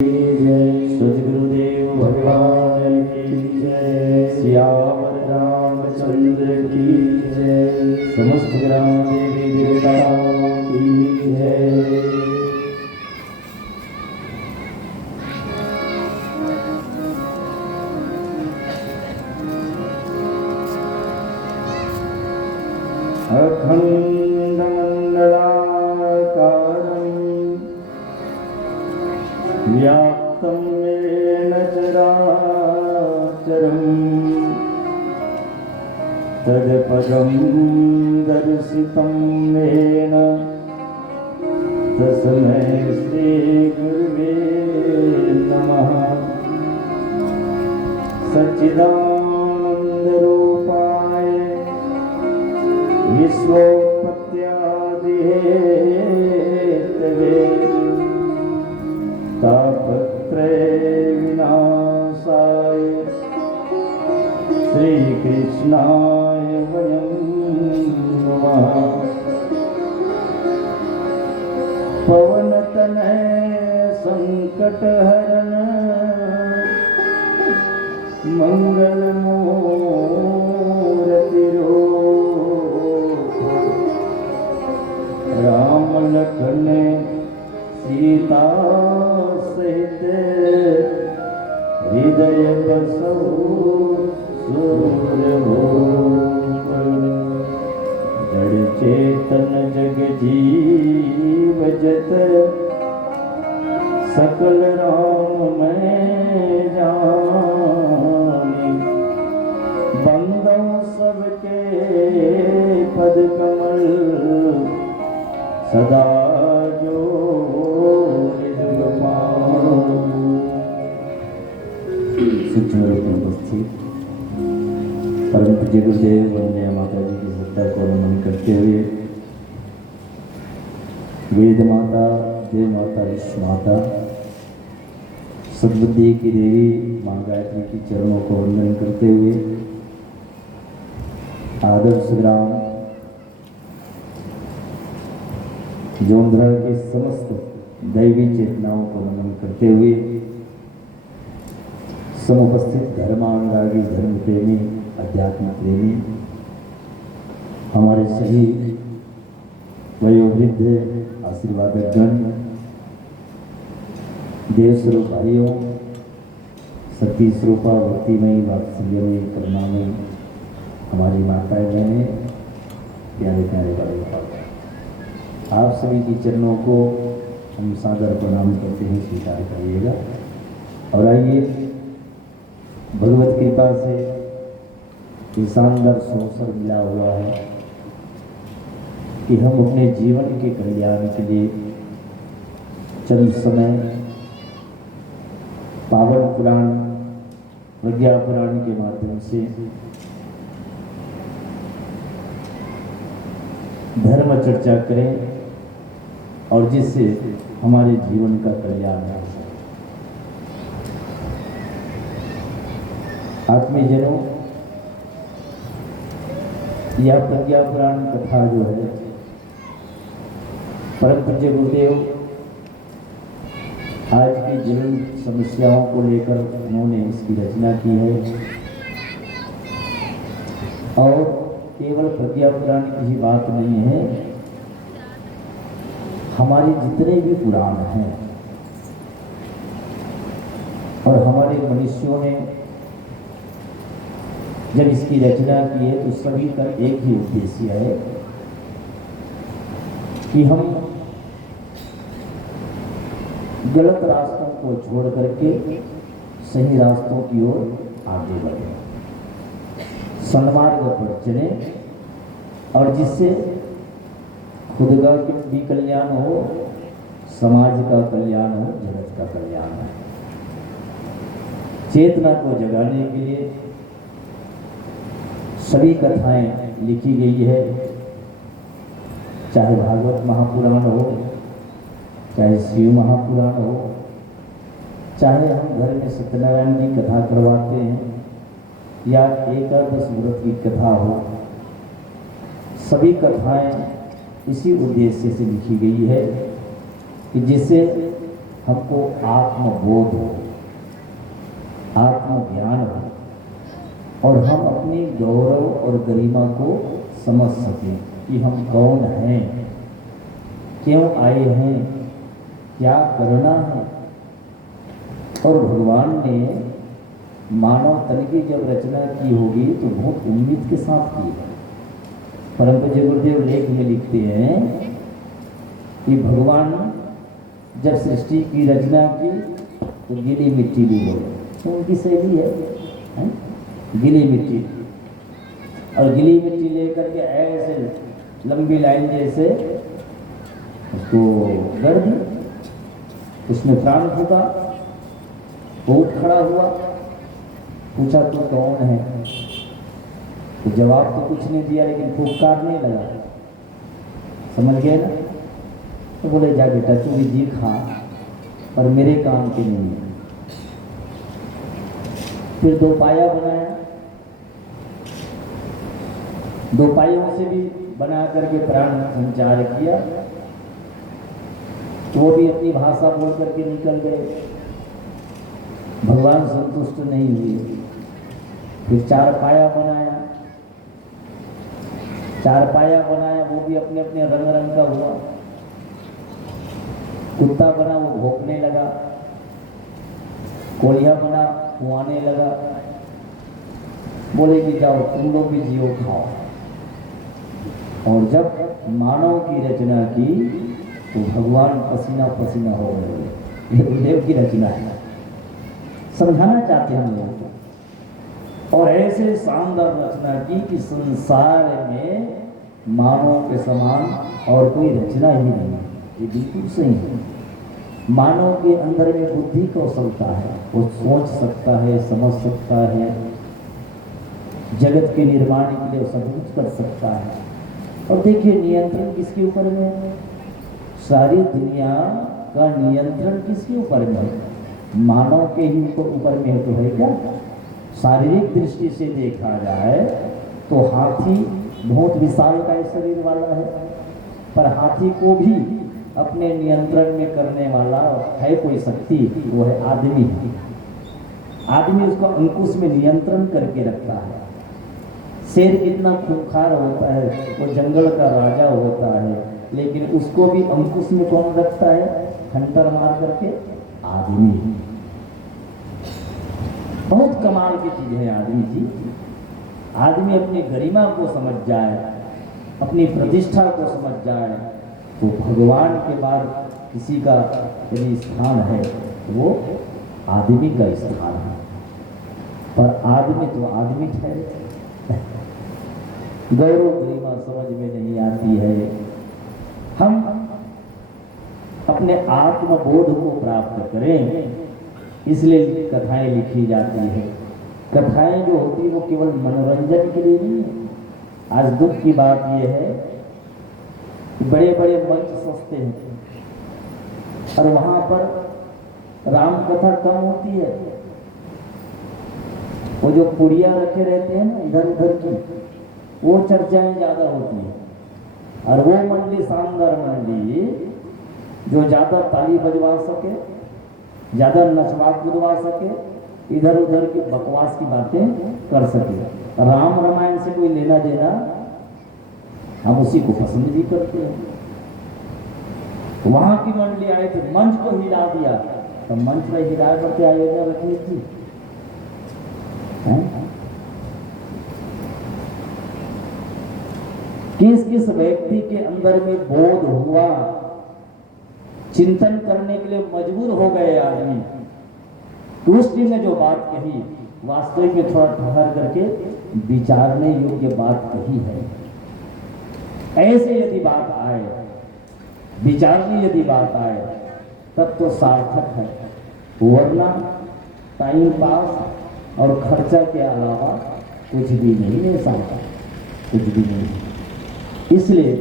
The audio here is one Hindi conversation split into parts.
सद्गुरुदेव भगवान की जय। सियावर रामचंद्र की जय। समस्त ग्राम देवी देवताओं की जय। अखंड मंडलाकारं व्याप्तं येन चराचरं तत्पदं दर्शितं येन तस्मै श्रीगुरुवे नमः। सच्चिदानन्दरूपाय विश्वोत्पत्त्यादिहेतवे तापत्रय विनाशाय श्रीकृष्णाय वयं नमः। पवनतनय संकटहरण मंगलमूर्तिरूप राम लखन सीता सहित हृदय बसो सूर्यभूप। जड़ चेतन जग जीव जत सकल राम मैं जानी। बंदों सबके पद कमल सदा जो निज पाऊं। सूक्ष्म रूप में उपस्थित परम पूज्य गुरुदेव वंदे माता जी की श्रद्धा को नमन करते हुए वेद माता, देव माता, विश्व माता, सद्बुद्धि की देवी माँ गायत्री की चरणों को वंदन करते हुए आदर्श ग्राम जोंधरा के समस्त दैवी चेतनाओं को नमन करते हुए समुपस्थित धर्मानुरागी, धर्म प्रेमी, अध्यात्म प्रेमी, हमारे सही वयोवृद्ध आशीर्वादक गण, देव स्वरूप भाइयों, सती स्वरूपा, भक्तिमयी, वात्सल्यमयी, करुणामयी हमारी माताएं बहनें, प्यारे प्यारे बड़े, आप सभी की चरणों को हम सादर प्रणाम करते हैं, स्वीकार करिएगा। और आइए भगवत कृपा से ये शानदार अवसर मिला हुआ है कि हम अपने जीवन के कल्याण के लिए चंद समय पावन पुराण, प्रज्ञा पुराण के माध्यम से धर्म चर्चा करें और जिससे हमारे जीवन का कल्याण हो सके। आत्मीयजनों, यह प्रज्ञा पुराण कथा जो है परम पूज्य गुरुदेव आज की जीवन समस्याओं को लेकर उन्होंने इसकी रचना की है। और केवल प्रज्ञा पुराण की ही बात नहीं है, हमारे जितने भी पुराण हैं और हमारे मनुष्यों ने जब इसकी रचना की है तो सभी का एक ही उद्देश्य है कि हम गलत रास्तों को छोड़ करके सही रास्तों की ओर आगे बढ़े, सन्मार्ग पर चले और जिससे खुद का भी कल्याण हो, समाज का कल्याण हो, जगत का कल्याण हो। चेतना को जगाने के लिए सभी कथाएं लिखी गई है, चाहे भागवत महापुराण हो, चाहे शिव महापुराण हो, चाहे हम घर में सत्यनारायण की कथा करवाते हैं या एकादश व्रत की कथा हो, सभी कथाएं इसी उद्देश्य से लिखी गई है कि जिससे हमको आत्मबोध हो, आत्मज्ञान हो और हम अपनी गौरव और गरिमा को समझ सकें कि हम कौन हैं, क्यों आए हैं, क्या करना है। और भगवान ने मानव तन की जब रचना की होगी तो बहुत उम्मीद के साथ की है। परम पूज्य गुरुदेव लेख में लिखते हैं कि भगवान जब सृष्टि की रचना की तो गीली मिट्टी ली गई, तो उनकी शैली है? गीली मिट्टी, और गीली मिट्टी लेकर के ऐसे लंबी लाइन जैसे उसको गढ़ दी, उसमें प्राण फूका, उठ खड़ा हुआ, पूछा तू कौन है? तो जवाब तो कुछ नहीं दिया, लेकिन फुफकारने लगा। समझ गए ना? तो बोले जा बेटा तू भी जी खा, पर मेरे काम के नहीं है। फिर दो पाया बनाया, दो पायों से भी बना करके प्राण संचार किया, तो वो भी अपनी भाषा बोल करके निकल गए। भगवान संतुष्ट नहीं हुए, फिर चार पाया बनाया, चार पाया बनाया, वो भी अपने अपने रंग रंग का हुआ। कुत्ता बना, वो भौंकने लगा, कोलिया बना, कुआने लगा। बोले कि जाओ तुम लोग भी जियो खाओ। और जब मानव की रचना की तो भगवान पसीना पसीना हो गए। ये गुरुदेव की रचना है, समझाना चाहते हैं हम लोगों को। और ऐसे शानदार रचना की कि संसार में मानव के समान और कोई रचना ही नहीं है। ये बिल्कुल सही है। मानव के अंदर में बुद्धि कौशलता है, वो सोच सकता है, समझ सकता है, जगत के निर्माण के लिए सब कुछ कर सकता है। और देखिए नियंत्रण किसके ऊपर में है? सारी दुनिया का नियंत्रण किसके ऊपर में है? मानव के ही ऊपर में है। तो है क्या? शारीरिक दृष्टि से देखा जाए तो हाथी बहुत विशालकाय शरीर वाला है, पर हाथी को भी अपने नियंत्रण में करने वाला है कोई शक्ति, वो है आदमी। आदमी उसको अंकुश में नियंत्रण करके रखता है। शेर कितना खूंखार होता है, वो जंगल का राजा होता है, लेकिन उसको भी अंकुश में कौन रखता है? हंटर मार करके आदमी। बहुत कमाल की चीज है आदमी जी। आदमी अपनी गरिमा को समझ जाए, अपनी प्रतिष्ठा को समझ जाए, तो भगवान के बाद किसी का यदि स्थान है वो आदमी का स्थान है। पर आदमी तो आदमी ठहरे। गौरव गरिमा समझ में नहीं आती है। हम अपने आत्मबोध को प्राप्त करें, इसलिए कथाएं लिखी जाती है। कथाएं जो होती है वो केवल मनोरंजन के लिए नहीं है। आज दुख की बात यह है कि बड़े बड़े मंच सस्ते हैं और वहां पर राम कथा कम होती है। वो जो पुड़िया रखे रहते हैं ना इधर उधर की, वो चर्चाएं ज्यादा होती है। और वो मंडली शानदार मंडली जो ज्यादा ताली बजवा सके, ज्यादा नचवा कूदवा सके, इधर उधर की बकवास की बातें कर सके। राम रामायण से कोई लेना देना, हम उसी को पसंद भी करते हैं। वहां की मंडली आए थे, मंच को हिला दिया, तो मंच में हिला करके आयोजना रखनी थी। किस किस व्यक्ति के अंदर में बोध हुआ, चिंतन करने के लिए मजबूर हो गए आदमी, उसने ने जो बात कही वास्तविक में थोड़ा ठहर करके विचारने योग्य बात कही है। ऐसे यदि बात आए, विचारने यदि बात आए, तब तो सार्थक है। वरना टाइम पास और खर्चा के अलावा कुछ भी नहीं है, सार्थक कुछ भी नहीं। इसलिए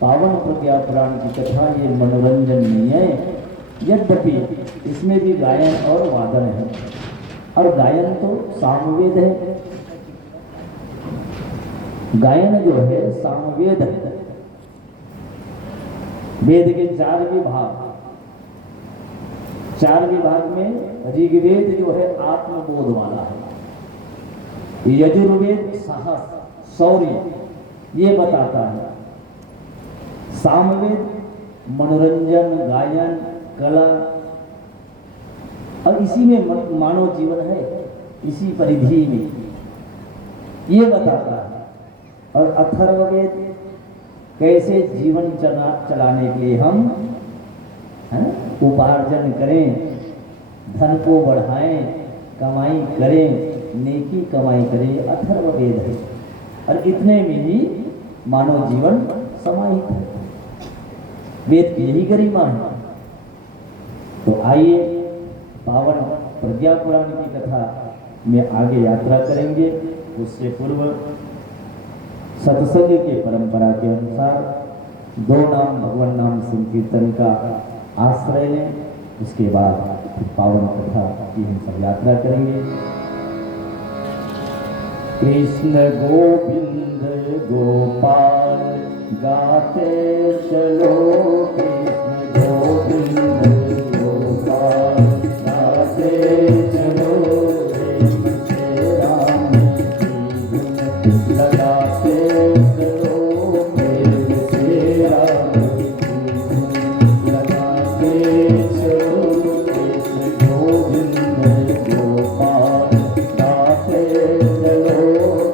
पावन प्रज्ञा पुराण की कथा ये मनोरंजन नहीं है, यद्यपि इसमें भी गायन और वादन है। और गायन तो सामवेद है, गायन जो है सामवेद है। वेद के 4 विभाग, 4 विभाग में ऋग्वेद जो है आत्मबोध वाला है, यजुर्वेद साहस शौर्य ये बताता है, सामवेद मनोरंजन गायन कला, और इसी में मानव जीवन है, इसी परिधि में ये बताता है। और अथर्ववेद कैसे जीवन चलाने के लिए हम उपार्जन करें, धन को बढ़ाएं, कमाई करें, नेकी कमाई करें, अथर्ववेद है। और इतने में ही मानव जीवन समाहित है, वेद की यही गरिमा है। तो आइए पावन प्रज्ञा पुराण की कथा में आगे यात्रा करेंगे। उससे पूर्व सत्संग के परंपरा के अनुसार 2 नाम भगवान नाम संकीर्तन का आश्रय लें, उसके बाद पावन कथा की हम सब यात्रा करेंगे। कृष्ण गोविंद गोपाल गाते चलो, कृष्ण गोविंद गोपाल गाते चलो, राम की धुन लगाते चलो, मेरे से राम की धुन लगाते चलो, कृष्ण गोविंद गोपाल गाते चलो,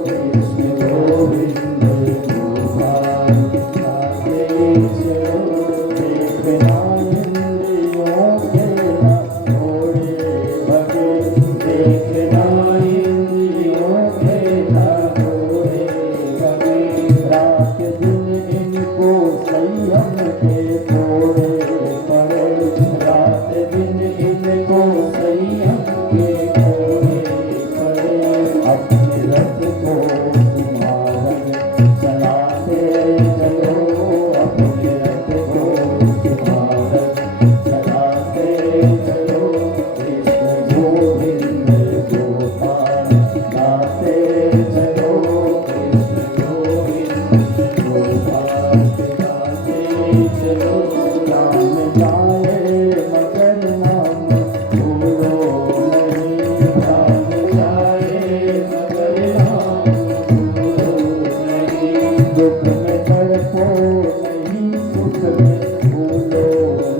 कृष्ण गोविंद गोपाल गाते चलो, देखना इंद्रियों के थोड़े भगे, देखना इंद्रियों के थोड़े भगे, रात दिन इनको संयम के थोड़े पड़े, रात दिन इनको संयम के थोड़े पड़े, अपने रथ को तुम्हारे चलाते चलो, अपने रथ को तुम्हारे चलाते चलो, कृष्ण गोविंद गोपाल गाते चलो, कृष्ण गोविंद गोपाल गाते चलो, नाम जाए मगर नाम भूलो नहीं, नाम जाए मगर नाम भूलो नहीं, दुख में तड़पो नहीं, सुख में भूलो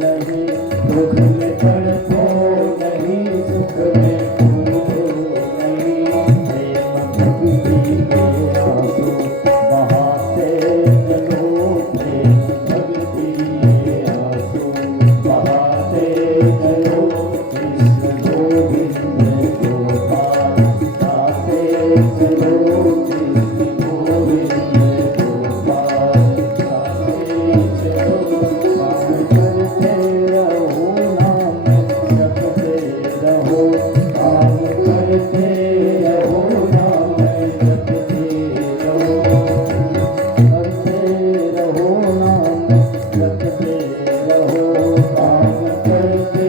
नहीं, दुख में तड़पो नहीं, सुख में भूलो नहीं, प्रेम भक्ति के आंसू बहाते चलो, प्रेम भक्ति के आंसू बहाते चलो, कृष्ण गोविंद गोपाल गाते चलो, कृष्ण गोविंद गोपाल गाते चलो, काम करते रहो, नाम जपते रहो, काम करते रहो, नाम जपते रहो, करते रहो, नाम जपते रहो, काम करते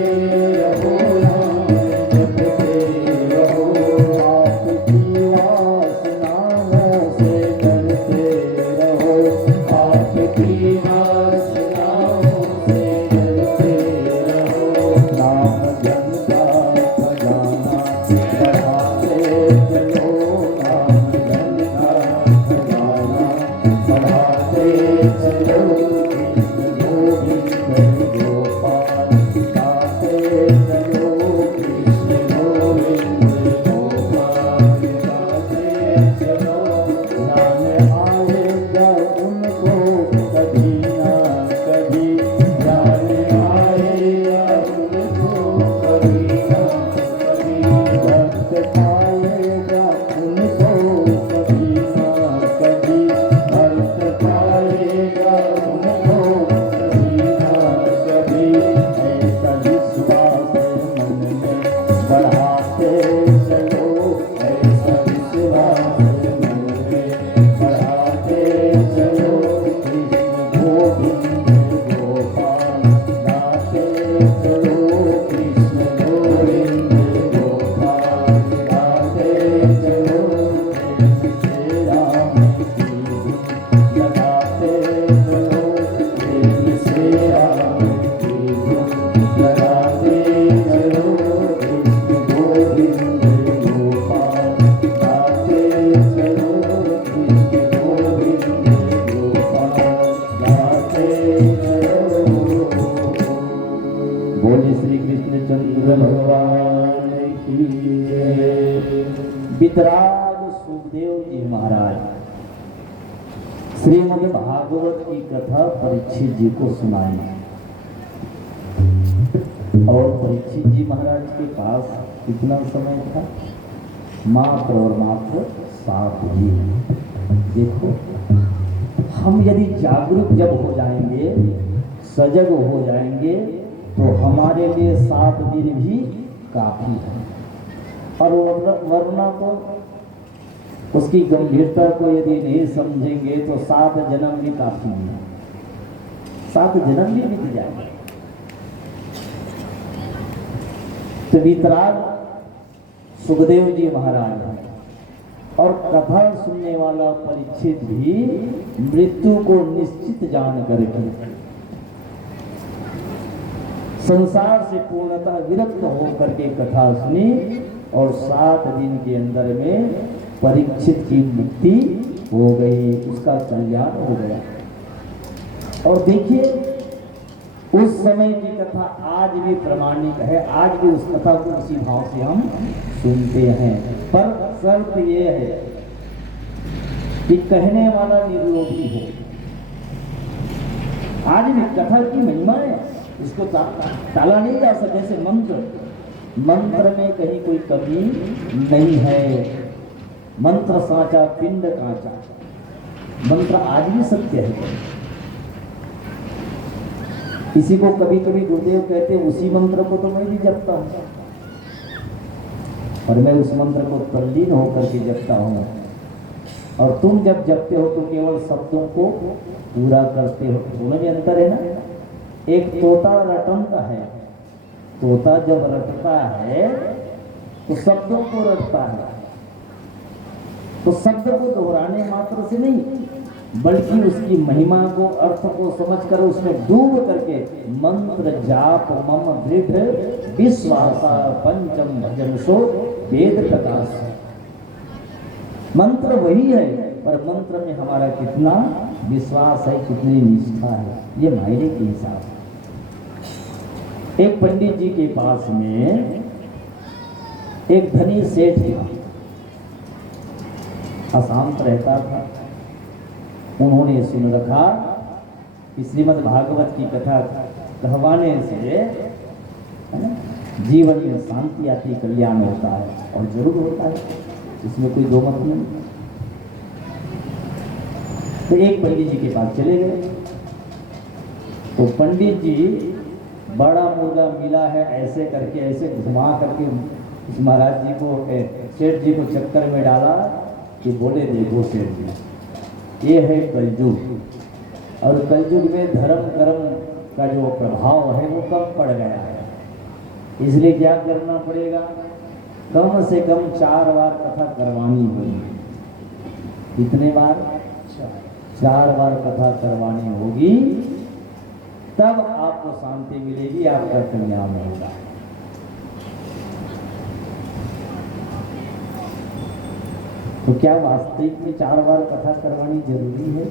रहो, नाम जपते रहो, आपकी वासनाओं से डरते रहो, आपकी वासनाओं से डरते रहो, नाम जप का खजाना बढ़ाते चलो, नाम जप का खजाना बढ़ाते चलो, कृष्ण गोविंद गोपाल गाते चलो, कृष्ण गोविंद गोपाल गाते चलो, ध्यान आएगा उनको कभी ना कभी, ध्यान आएगा उनको कभी ना कभी, भक्त पाएगा उनको कभी ना कभी, भक्त पाएगा उनको कभी ना कभी, ऐसा विश्वास मन में बढ़ाते चलो, ऐसा विश्वास मन में बढ़ाते चलो, कृष्ण गोविंद गोपाल गाते चलो, कृष्ण गोविंद गोपाल गाते चलो, प्रेम से राम की धुन लगाते चलो, प्रेम से राम की धुन लगाते चलो, भगवान की जय। वितराग सुखदेव जी महाराज श्रीमद् भागवत की कथा परीक्षित जी को सुनाई और परीक्षित जी महाराज के पास कितना समय था? मात्र और मात्र 7 दिन। देखो, हम यदि जागरूक जब हो जाएंगे, सजग हो जाएंगे, तो हमारे लिए 7 दिन भी काफी है। और वरना तो उसकी गंभीरता को यदि नहीं समझेंगे तो 7 जन्म भी काफी नहीं है। 7 जन्म भी बीत जाएंगे। तो वितराग सुखदेव जी महाराज हैं और कथा सुनने वाला परीक्षित भी मृत्यु को निश्चित जान करके संसार से पूर्णतः विरक्त होकर के कथा सुनी और 7 दिन के अंदर में परीक्षित की मुक्ति हो गई, उसका कल्याण हो गया। और देखिए, उस समय की कथा आज भी प्रमाणिक है। आज भी उस कथा को उसी भाव से हम सुनते हैं। पर शर्त ये है कि कहने वाला निर्लोभी हो। आज भी कथा की महिमा है, इसको टाला नहीं जा सकता। जैसे मंत्र में कहीं कोई कमी नहीं है। मंत्र साचा पिंड कांचा, मंत्र आज भी सत्य है। किसी को कभी कभी गुरुदेव कहते हैं उसी मंत्र को तो मैं भी जपता हूं, और मैं उस मंत्र को तल्लीन होकर के जपता हूं। और तुम जब जपते हो तो केवल शब्दों को पूरा करते हो। दोनों में अंतर है ना। एक तोता रटता है, तोता जब रटता है तो शब्दों को रटता है, तो शब्द को दोहराने मात्र से नहीं बल्कि उसकी महिमा को, अर्थ को समझकर उसमें डूब करके मंत्र जाप मम दृढ़ विश्वास पंचम भजन सो वेद प्रकाश। मंत्र वही है, पर मंत्र में हमारा कितना विश्वास है, कितनी निष्ठा है, ये मायने के हिसाब से। एक पंडित जी के पास में एक धनी सेठ था, अशांत रहता था। उन्होंने सुन रखा कि श्रीमद् भागवत की कथा कहवाने से जीवन में शांति आती, कल्याण होता है, और जरूर होता है, इसमें कोई दो मत नहीं। तो एक पंडित जी के पास चले गए। तो पंडित जी बड़ा मुर्गा मिला है ऐसे करके, ऐसे घुमा करके उस महाराज जी को, सेठ जी को चक्कर में डाला कि बोले देखो सेठ जी, ये है कलयुग, और कलयुग में धर्म कर्म का जो प्रभाव है वो कम पड़ गया है, इसलिए क्या करना पड़ेगा, कम से कम 4 बार कथा करवानी होगी। कितने बार? 4 बार कथा करवानी होगी, तब आपको शांति मिलेगी, आपका कल्याण होगा। तो क्या वास्तविक में 4 बार कथा करवानी जरूरी है?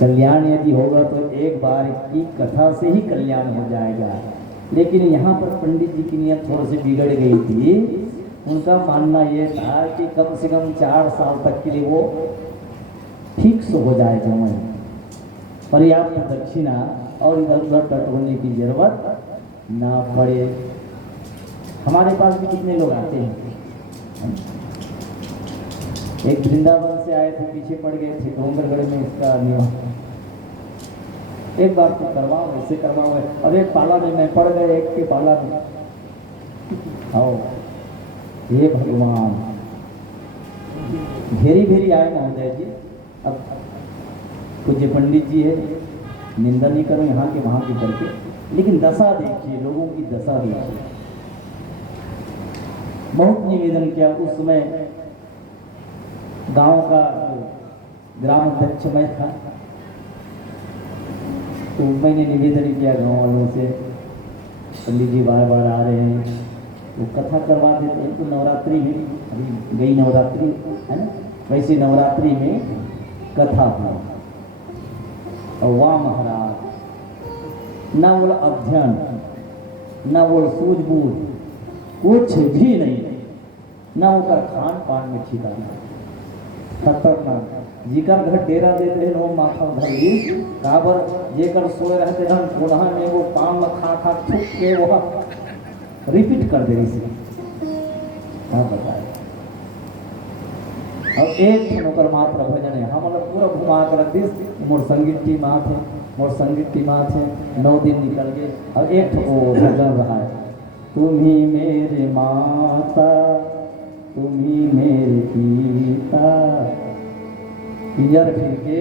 कल्याण यदि होगा तो एक बार की कथा से ही कल्याण हो जाएगा। लेकिन यहाँ पर पंडित जी की नियत थोड़ी सी बिगड़ गई थी। उनका मानना ये था कि कम से कम 4 साल तक के लिए वो फिक्स हो जाए, समय पर्याप्त दक्षिणा और इधर उधर टटोलने की जरूरत ना पड़े। हमारे पास भी कितने लोग आते हैं, एक वृंदावन से आए थे, पीछे पड़ गए थे डोंगरगढ़ में इसका नियम, एक बार तो करवाओ, ऐसे करवाओ, और एक पाला में मैं पड़ गए, एक के पाला में। आओ हे भगवान, घेरी घेरी आए महोदय जी। अब पूज्य पंडित जी है, निंदा नहीं करो यहाँ के वहाँ के करके, लेकिन दशा देखिए, लोगों की दशा देखिए। बहुत निवेदन किया उस समय, गांव का ग्राम अध्यक्ष मैं था, तो मैंने निवेदन किया गांव वालों से, पंडित जी बार बार आ रहे हैं, वो कथा करवा देते हैं। तो नवरात्रि में, अभी गई नवरात्रि है ना, वैसे नवरात्रि में कथा हुआ, और वाह महाराज, न बोला अध्ययन, न वो सूझबूझ, कुछ भी नहीं, न उनका खान पान में ठिकाना। खतरनाक जिकर घर डेरा देते हैं लोग माथा धरी काबर जेकर सोए रहते हैं पुनः में वो पाँव में खा खा थूक के वो रिपीट कर दे इसे। हाँ बताए। अब एक नौकर मात्र भजन है हम लोग पूरा घुमा कर रख दी मोर संगीत की मात है, मोर संगीत की मात है। 9 दिन निकल गए। अब एक वो भजन रहा है, तुम्ही मेरे माता तुम्ही मेरे पिता। पियर फिर के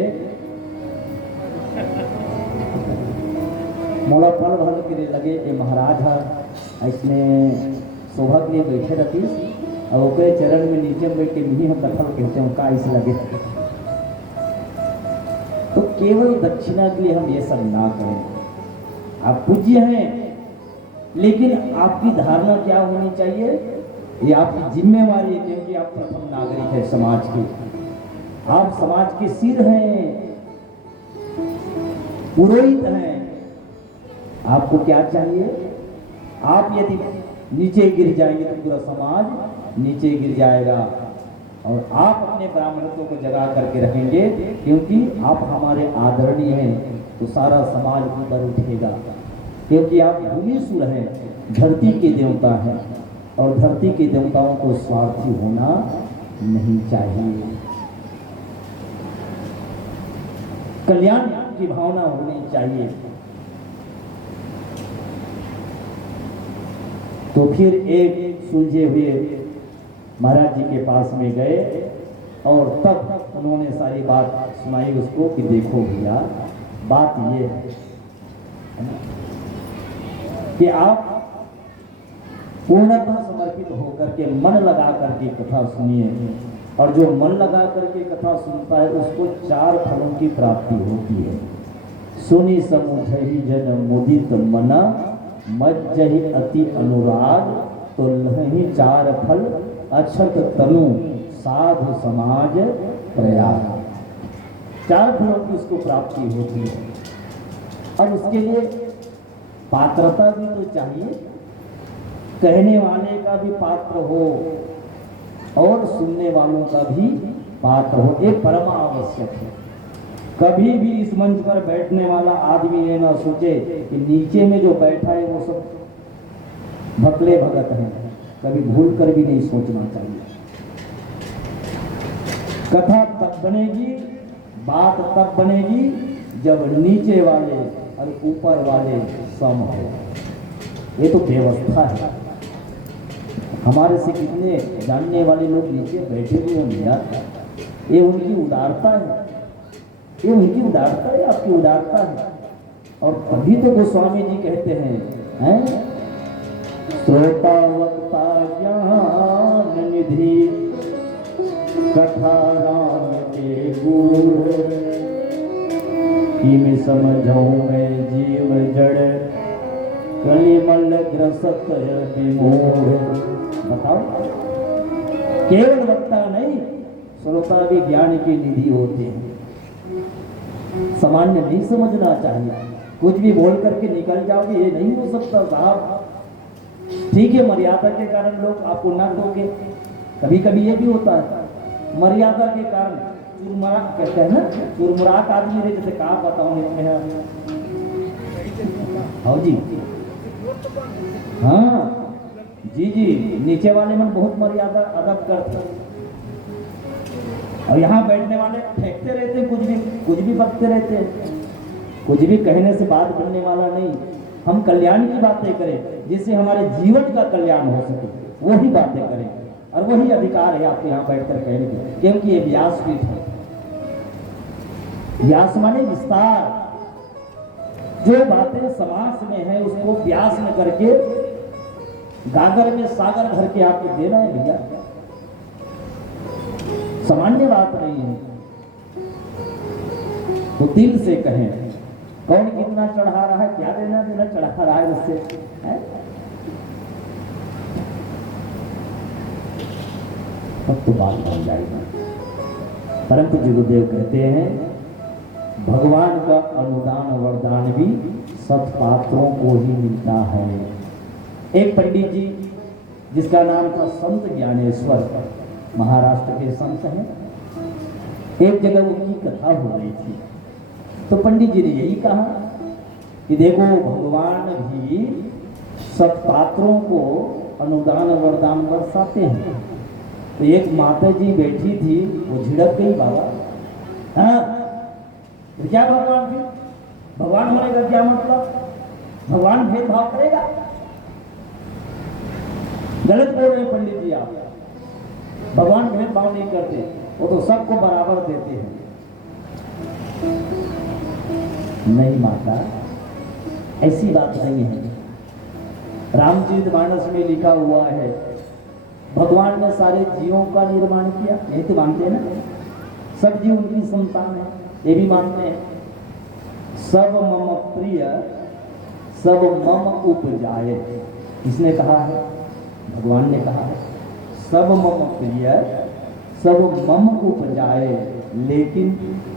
मोड़ा पल भर के लगे कि महाराज ऐसने शोभा के लिए बैठे रहती और ओकरे चरण में नीचे बैठ के भी हम दखल कहते हैं का इस लगे। तो केवल दक्षिणा के लिए हम ये सब ना करें। आप पूज्य हैं लेकिन आपकी धारणा क्या होनी चाहिए, ये आपकी जिम्मेवारी है क्योंकि आप प्रथम नागरिक है समाज के, आप समाज के सिर हैं, पुरोहित हैं। आपको क्या चाहिए, आप यदि नीचे गिर जाएंगे तो पूरा समाज नीचे गिर जाएगा और आप अपने ब्राह्मणत्व को जगा करके रखेंगे क्योंकि आप हमारे आदरणीय हैं तो सारा समाज ऊपर उठेगा क्योंकि आप भूमिसुर हैं, धरती के देवता हैं और धरती के देवताओं को स्वार्थी होना नहीं चाहिए, कल्याण की भावना होनी चाहिए। तो फिर एक सुलझे हुए महाराज जी के पास में गए और तब उन्होंने सारी बात सुनाई उसको कि देखो भैया बात ये है कि आप पूर्णतः समर्पित होकर के मन लगा करके कथा सुनिए और जो मन लगा करके कथा सुनता है उसको 4 फलों की प्राप्ति होती है। सुनी समुझहि जन मुदित मना मज्जहि अति अनुराग तो लहि 4 फल अक्षत तनु साधु समाज प्रयाग। 4 फलों की उसको प्राप्ति होती है और उसके लिए पात्रता भी तो चाहिए, कहने वाले का भी पात्र हो और सुनने वालों का भी पात्र हो, एक परम आवश्यक है। कभी भी इस मंच पर बैठने वाला आदमी ये ना सोचे कि नीचे में जो बैठा है वो सब भकले भगत हैं, कभी भूल कर भी नहीं सोचना चाहिए। कथा तब बनेगी, बात तब बनेगी जब नीचे वाले और ऊपर वाले सम हो। ये तो व्यवस्था है। हमारे से कितने जानने वाले लोग नीचे बैठे हुए होंगे यार, ये उनकी उदारता है, ये उनकी उदारता है, आपकी उदारता है। और तभी तो गोस्वामी जी कहते हैं श्रोता वक्ता ज्ञान निधि कथा राम के गुण किम समझाऊं मैं जीव जड़ कलिमल ग्रसत विमूढ़। बताओ केवल वक्ता नहीं श्रोता भी ज्ञान की निधि होते हैं। सामान्य नहीं समझना चाहिए, कुछ भी बोल करके निकल जाओगे ये नहीं हो सकता साहब। ठीक है मर्यादा के कारण लोग आपको ना टोके, कभी कभी ये भी होता है मर्यादा के कारण चुरमुरा कहते हैं ना, चुरमुराक आदमी रहे जैसे कहा बताऊं इसमें। हाँ जी हाँ जी जी नीचे वाले मन बहुत मर्यादा अदब करते और यहाँ बैठने वाले फेंकते रहते, कुछ भी बकते रहते, कुछ भी कहने से बात बनने वाला नहीं। हम कल्याण की बातें करें जिससे हमारे जीवन का कल्याण हो सके, वही बातें करें और वही अधिकार है आपके यहाँ बैठकर कहने के, क्योंकि ये व्यासपीठ है। व्यास माने विस्तार, जो बातें समास में है उसको व्यास में करके गागर में सागर भर के आपको देना है भैया, सामान्य बात नहीं है। तो दिल से कहें, कौन कितना चढ़ा रहा है, क्या देना देना चढ़ा रहा है उससे है? तब तो बात बन जाएगी। परंतु गुरुदेव कहते हैं भगवान का अनुदान वरदान भी सत्पात्रों को ही मिलता है। एक पंडित जी जिसका नाम था संत ज्ञानेश्वर, महाराष्ट्र के संत हैं, एक जगह उनकी कथा हो रही थी। तो पंडित जी ने यही कहा कि देखो भगवान भी सब पात्रों को अनुदान वरदान बरसाते हैं। तो एक माता जी बैठी थी, वो झिड़क गई, बाबा हाँ तो क्या भगवान भी भगवान होने का क्या मतलब? भगवान भेदभाव करेगा? गलत बोल रहे पंडित जी आप। भगवान भेदभाव नहीं करते, वो तो सबको बराबर देते हैं। नहीं माता, ऐसी बात नहीं है। रामचरितमानस में लिखा हुआ है भगवान ने सारे जीवों का निर्माण किया, यही तो मानते हैं ना। सब जीव उनकी संतान है, ये भी मानते हैं। सब मम प्रिय सब मम उपजाए, किसने कहा है? भगवान ने कहा है सब मम प्रिय सब मम उपजाए, लेकिन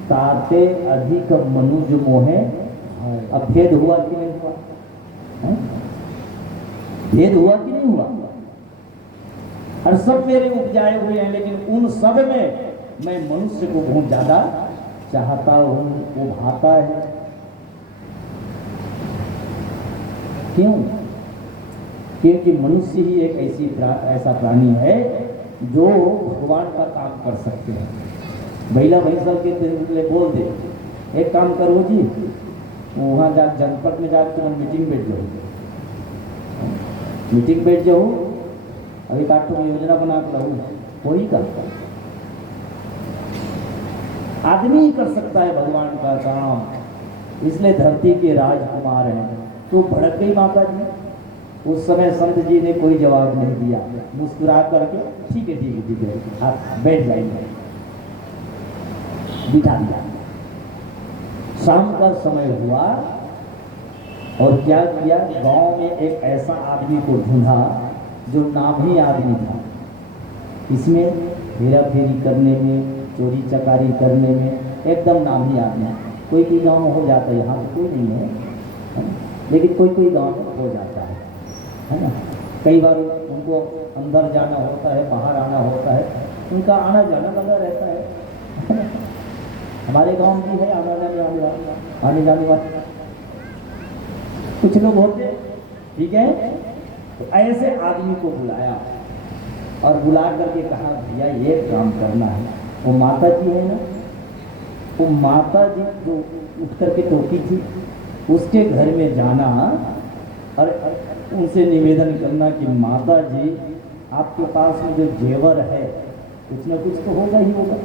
ताते अधिक मनुज मोहे। अब भेद हुआ कि नहीं हुआ? भेद हुआ कि नहीं हुआ? और सब मेरे उपजाए हुए हैं, लेकिन उन सब में मैं मनुष्य को बहुत ज्यादा चाहता हूं, वो भाता है। क्यों? क्योंकि मनुष्य ही एक ऐसा प्राणी है जो भगवान का काम कर सकते हैं। महिला भैंसल के लिए बोल दे एक काम करो जी, वहाँ जा जनपद में जाकर तुम मीटिंग बैठ जाओ, मीटिंग बैठ जाओ, अभी काटो योजना बना कर लाऊं, कोई करता आदमी ही कर सकता है भगवान का काम। इसलिए धरती के राजकुमार हैं। तो भड़क गई माता जी। उस समय संत जी ने कोई जवाब नहीं दिया, मुस्कुरा करके ठीक है ठीक है ठीक है आप बैठ जाएंगे, बिठा दिया। शाम का समय हुआ और क्या किया, गांव में एक ऐसा आदमी को ढूंढा जो नामी आदमी था। इसमें हेरा फेरी करने में, चोरी चकारी करने में एकदम नामी आदमी। कोई कोई गाँव में हो जाता है, यहाँ तो कोई नहीं है, लेकिन कोई कोई गाँव में हो जाता है ना। कई बार उनको अंदर जाना होता है, बाहर आना होता है, उनका आना जाना लगा रहता है। हमारे गांव भी है आने जाने वाले कुछ लोग होते, ठीक है। तो ऐसे आदमी को बुलाया और बुला करके कहा भैया ये काम करना है। वो माता जी है ना, वो माता जी जो उठ करके टोकी थी, उसके घर में जाना और उनसे निवेदन करना कि माता जी आपके पास में जो जेवर है कुछ ना कुछ तो होगा ही होगा,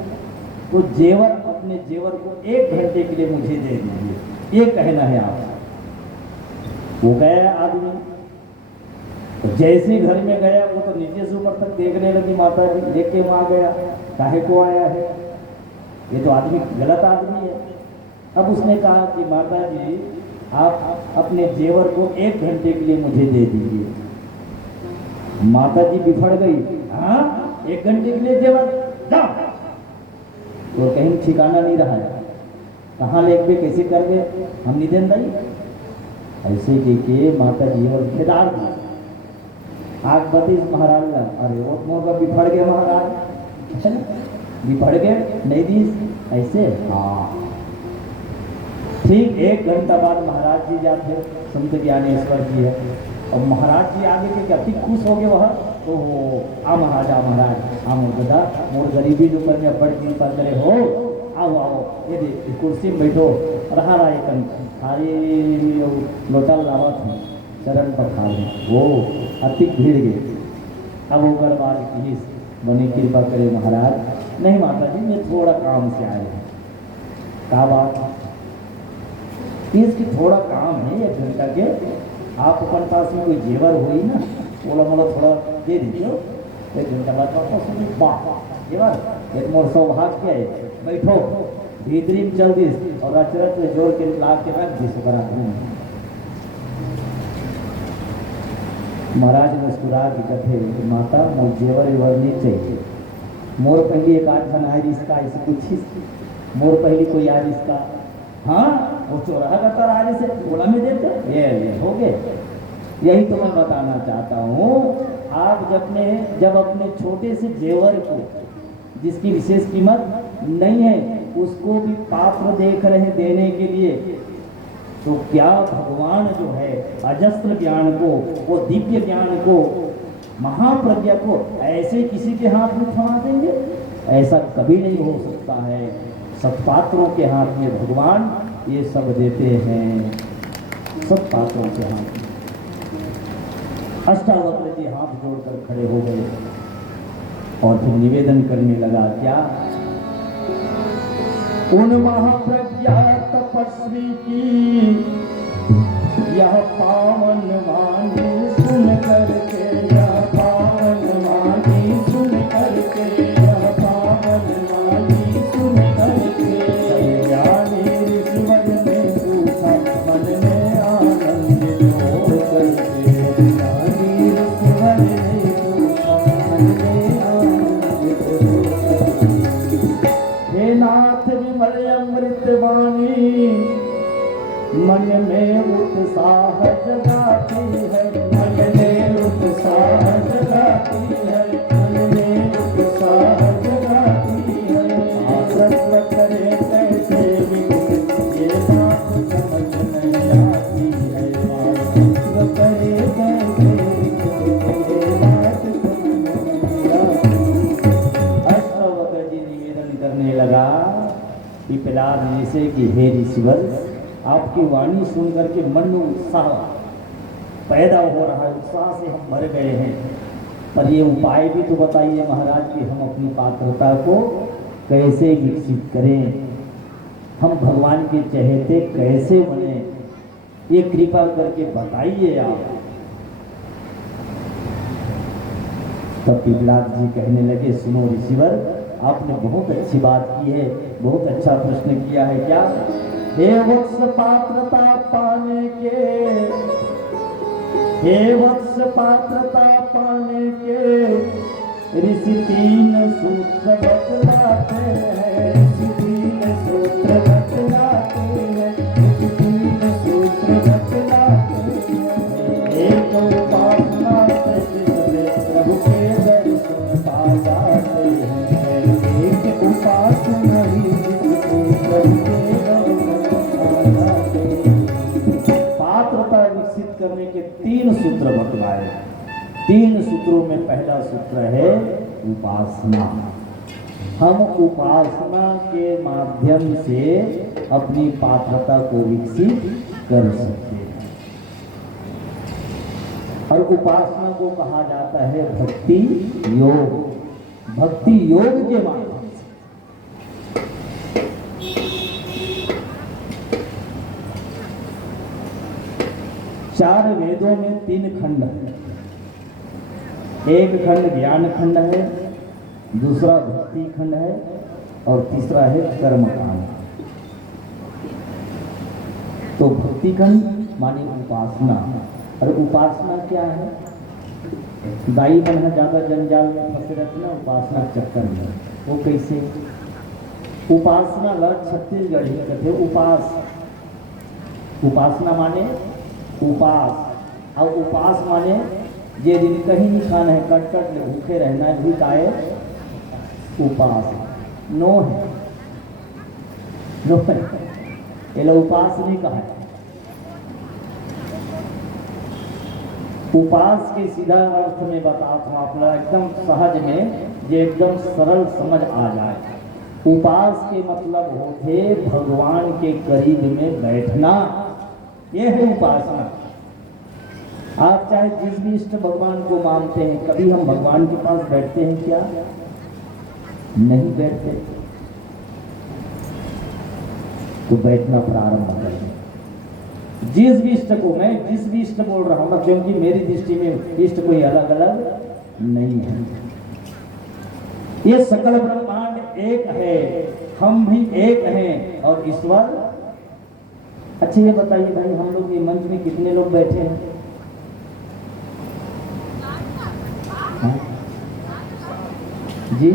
वो जेवर अपने जेवर को 1 घंटे के लिए मुझे दे दीजिए, ये कहना है आप। वो गया आदमी, तो जैसे ही घर में गया वो तो नीचे से ऊपर तक देखने लगी माता जी, देख के वहाँ गया, काहे को आया है, ये तो आदमी गलत आदमी है। अब उसने कहा कि माता जी आप अपने जेवर को 1 घंटे के लिए मुझे दे दीजिए। माता जी बिफड़ गई, हाँ 1 घंटे के लिए जेवर जाओ, तो कहीं ठिकाना नहीं रहा है, कहाँ ले गए, कैसे कर गए, हम नहीं दें भाई। ऐसे के माता जी और खेदार दी आग बतीस महाराज ना, अरे वो मौका बिफड़ गए महाराज, बिफड़ गए नहीं दी ऐसे। हाँ ठीक 1 घंटा बाद महाराज जी जाते, संत ज्ञानेश्वर जी है, और महाराज जी आगे के अति खुश हो गए वह, तो आ महाराज आ महाराज आ मोर गदा मोर गरीबी जो करने बड़ कृपा करे हो, आओ आओ ये कुर्सी में बैठो, रहा एक थारी लोटा लावत है चरण पर खा लें, वो अति भीड़ गए। अब वो गरबार पुलिस बनी कृपा करे महाराज, नहीं माता जी मैं थोड़ा काम से आए हैं। क्या बात? इसकी थोड़ा काम है 1 घंटा के, आप अपन पास में कोई जेवर हुई ना, बोला मोला थोड़ा दे दीजिए, 1 घंटा बाद वापस वाह जेवर एक मोर सौभाग्य है, बैठो भीतरी में चल दी और अचरज में जोर के ला के रख दी सुकरा। महाराज मुस्कुरा के कहते माता मोर जेवर वेवर नहीं चाहिए, मोर पहली एक आध बना है इसका, ऐसे कुछ मोर पहली कोई आज इसका, हाँ वो चौराहा करता राजे से बोला में देते ये हो गए। यही तो मैं बताना चाहता हूँ। आप जब अपने छोटे से जेवर को, जिसकी विशेष कीमत नहीं है, उसको भी पात्र देख रहे हैं देने के लिए, तो क्या भगवान जो है अजस्त्र ज्ञान को, वो दिव्य ज्ञान को, महाप्रज्ञा को ऐसे किसी के हाथ में थमा देंगे? ऐसा कभी नहीं हो सकता है। सत्पात्रों के हाथ में भगवान ये सब देते हैं, सत्पात्रों के हाथ में। अष्टावक्र जी हाथ जोड़कर खड़े हो गए और फिर निवेदन करने लगा, क्या? उन महाप्रज्ञा तपस्वी की यह पावन वाणी सुन करके, यह पावन वाणी सुन करके, यह पावन वाणी सुन करके, ज्ञानी ऋषिवर ने पूछा मन में आनंद हो करके, ज्ञानी ऋषिवर ने पूछा मन में आनंद हो करके। हे नाथ विमल अमृत वाणी मन में उत्साह जगाती है, मन में उत्साह जगाती है, मन में उत्साह जगाती है। आसक्त करे कैसे विकसित ये बात समझ नहीं आती है, आसक्त करे कैसे विकसित ये बात समझ नहीं आती। अष्टावक्र जी निवेदन करने लगा कि पिलाद जैसे कि हे ऋषिवर, आपकी वाणी सुन करके मन में उत्साह पैदा हो रहा है, उत्साह से हम भर गए हैं, पर ये उपाय भी तो बताइए महाराज कि हम अपनी पात्रता को कैसे विकसित करें, हम भगवान के चहेते कैसे बने, ये कृपा करके बताइए आप। तब पिपलाद जी कहने लगे, सुनो ऋषिवर, आपने बहुत अच्छी बात की है, बहुत अच्छा प्रश्न किया है। क्या? हे वत्स पात्रता पाने के, हे वत्स पात्रता पाने के ऋषि 3 सूत्र बतलाते हैं, ऋषि 3 सूत्र बतलाते हैं, ऋषि 3 सूत्र बतलाते हैं। एक उपासना से जिससे प्रभु के दर्शन पा जाते हैं, एक उपासना ही जिससे प्रभु के पात्रता विकसित करने के 3 सूत्र बतलाए। 3 सूत्रों में पहला सूत्र है उपासना। हम उपासना के माध्यम से अपनी पात्रता को विकसित कर सकते हैं, और उपासना को कहा जाता है भक्ति योग। भक्ति योग के माध्यम से 4 वेदों में 3 खंड है। एक खंड ज्ञान खंड है, दूसरा भक्ति खंड है, और तीसरा है कर्म कांड। तो भक्ति खंड माने उपासना, और उपासना क्या है? दाई बनना ज्यादा जंजाल में फंसे रहते ना उपासना चक्कर में। वो कैसे? उपासना लग छत्तीसगढ़ी कहते उपास। उपासना माने उपास, और उपास माने ये दिन कहीं नहीं खाना है, कट कट भूखे रहना है, भी काहे उपास। नो है, नो है, ये लोग उपास नहीं कहा है। उपास के सीधा अर्थ में बताता हूँ आपका, एकदम सहज में, ये एकदम सरल समझ आ जाए। उपास के मतलब होते भगवान के करीब में बैठना, ये है उपासना। आप चाहे जिस भी इष्ट भगवान को मानते हैं, कभी हम भगवान के पास बैठते हैं क्या? नहीं बैठते। तो बैठना प्रारंभ करें। जिस भी इष्ट को, मैं जिस भी इष्ट बोल रहा हूं ना, क्योंकि मेरी दृष्टि में इष्ट कोई अलग अलग नहीं है। ये सकल ब्रह्मांड एक है, हम भी एक हैं, और ईश्वर। अच्छा ये बताइए भाई, हम लोग ये मंच में कितने लोग बैठे हैं? जी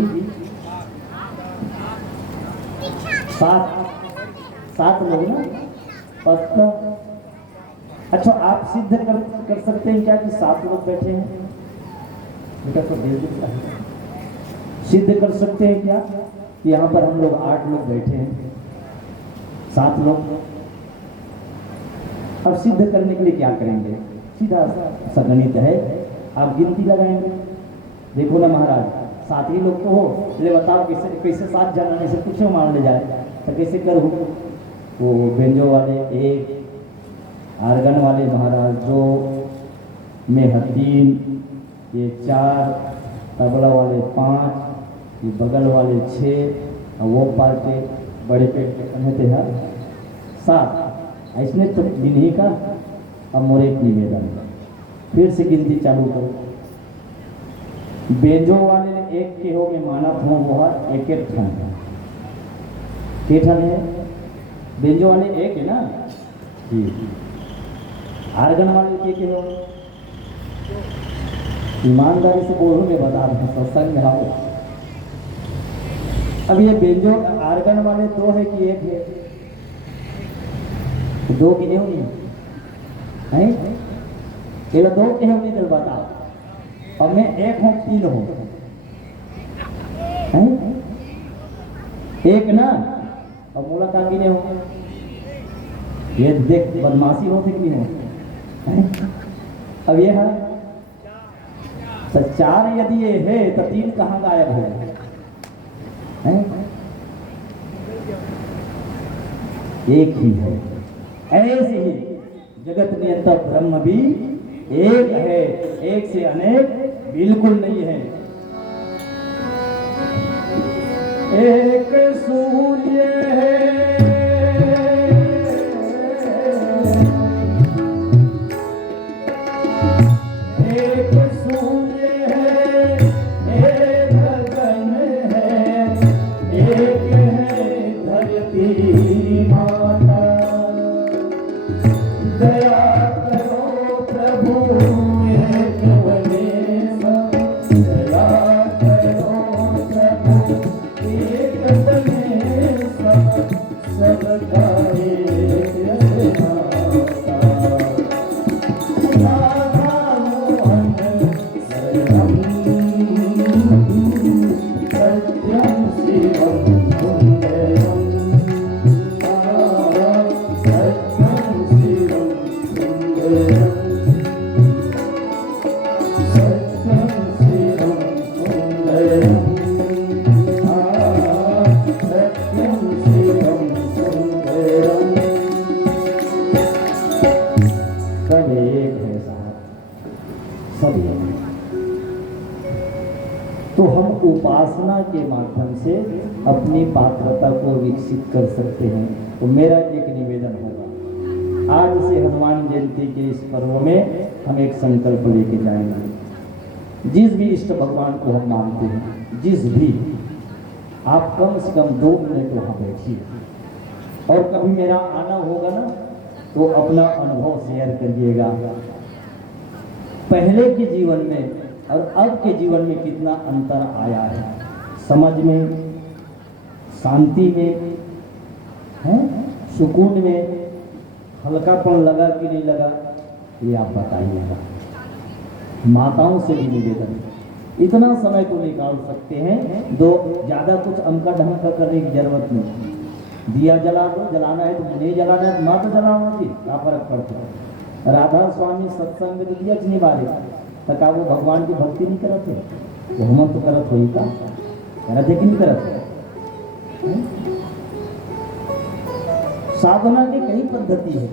7 लोग ना? पक्का? अच्छा आप सिद्ध कर सकते हैं क्या कि 7 लोग बैठे हैं? बेटा तो दे देता है। सिद्ध कर सकते हैं क्या कि यहाँ पर हम लोग 8 लोग बैठे हैं, 7 लोग? अब सिद्ध करने के लिए क्या करेंगे? सीधा सा गणित है, आप गिनती लगाएंगे। देखो ना महाराज, 7 ही लोग तो हो, चले बताओ कैसे कैसे 7 जन से कुछ मान ले जाए तो कैसे करूँ? वो बेंजो वाले 1, आर्गन वाले महाराज 2, में 3, ये 4, तबला वाले 5, ये बगल वाले 6 और वो पार्टी बड़े पेट कहते हैं 7। इसने तो गिनही का। अब मोरे एक निवेदन, फिर से गिनती चालू करो। बेंजो वाले 1 के हो में माना था वो 1 ठन के ठन है। बेंजो वाले 1 है ना जी। आर्गन वाले के हो? ईमानदारी से बोलो, मैं बता रहा हूँ, सत्संग में आओ। अब ये बेंजो आर्गन वाले 2 है कि 1 है? 2 गिने हो नहीं है? ये 2 के हो नहीं चल बताओ। अब मैं 1 हूँ 3 हूँ, 1 ना। अब मुलाकात गिने हो? ये देख बदमाशी हो कि नहीं हो? अब ये है तो 4 यदि ये है तो 3 कहाँ गायब हो गए? एक ही है। ऐसे ही जगत नियंता ब्रह्म भी एक है, एक से अनेक बिल्कुल नहीं है। एक सूर्य है, तो हम उपासना के माध्यम से अपनी पात्रता को विकसित कर सकते हैं। तो मेरा एक निवेदन होगा, आज से हनुमान जयंती के इस पर्व में हम एक संकल्प लेके जाएंगे। जिस भी इष्ट भगवान को हम मानते हैं, जिस भी, आप कम से कम 2 मिनट वहाँ बैठिए और कभी मेरा आना होगा ना तो अपना अनुभव शेयर करिएगा। पहले के जीवन में और अब के जीवन में कितना अंतर आया है, समझ में, शांति में, है सुकून में, हल्कापन लगा कि नहीं लगा, ये आप बताइएगा। माताओं से भी निवेदन, इतना समय तो निकाल सकते हैं, दो ज़्यादा कुछ अमका ढमका करने की जरूरत नहीं। दिया जला दो, जलाना है तो नहीं जलाना है तो माँ तो जलाना जी, क्या फर्क पड़ता है। राधा स्वामी सत्संग में तो दिया नहीं बारे तक वो भगवान की भक्ति नहीं करते, वो हम तो करत हो का करते कि नहीं करते। साधना की कई पद्धति है,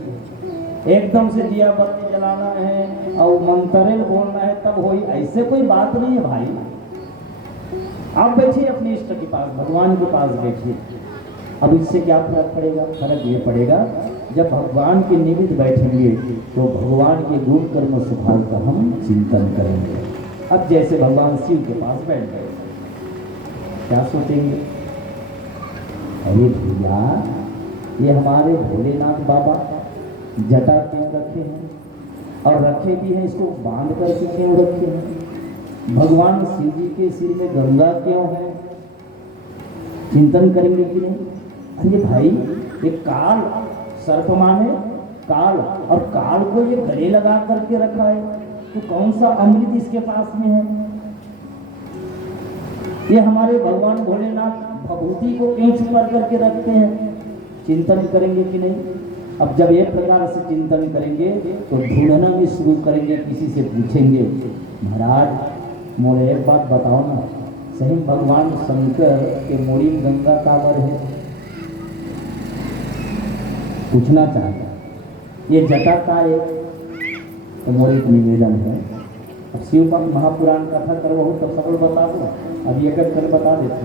एकदम से दिया बत्ती जलाना है और मंत्रेल बोलना है तब हो, ऐसे कोई बात नहीं है भाई। आप बैठिए अपने इष्ट के पास, भगवान के पास बैठिए। अब इससे क्या फर्क पड़ेगा? फर्क ये पड़ेगा जब भगवान के निमित्त बैठेंगे तो भगवान के गुण कर्म स्वभाव का हम चिंतन करेंगे। अब जैसे भगवान शिव के पास बैठ गए, क्या सोचेंगे? अरे भैया, ये हमारे भोलेनाथ बाबा जटा क्यों रखे हैं, और रखे भी हैं इसको बांध करके क्यों रखे हैं? भगवान शिव जी के सिर में गंगा क्यों है? चिंतन करेंगे कि नहीं? अरे भाई, एक काल सर्प माने काल, और काल को ये गले लगा करके रखा है, तो कौन सा अमृत इसके पास में है? ये हमारे भगवान भोलेनाथ भभूति को कहीं छुपा करके रखते हैं, चिंतन करेंगे कि नहीं? अब जब एक प्रकार से चिंतन करेंगे तो ढूंढना भी शुरू करेंगे, किसी से पूछेंगे, महाराज मोरे एक बात बताओ ना, सही भगवान शंकर के मोड़ी में गंगा कावर है? पूछना चाहता ये जटा का है, तो मोरे एक निवेदन है। अब शिव भक्त महापुराण कथा करवो तो सबल बता दो, अब एक कर बता देते।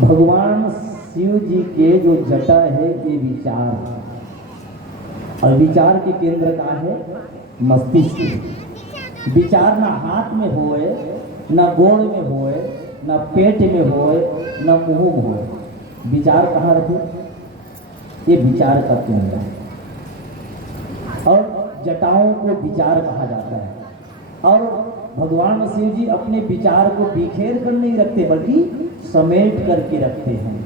भगवान शिव जी के जो जटा है ये विचार है, और विचार के केंद्र का है मस्तिष्क। विचार ना हाथ में होए, ना गोड़ में होए, ना पेट में होए, ना मुंह में होए, विचार कहाँ रखे? ये विचार का केंद्र है। और जटाओं को विचार कहा जाता है। और भगवान शिव जी अपने विचार को बिखेर कर नहीं रखते, बल्कि समेट करके रखते हैं।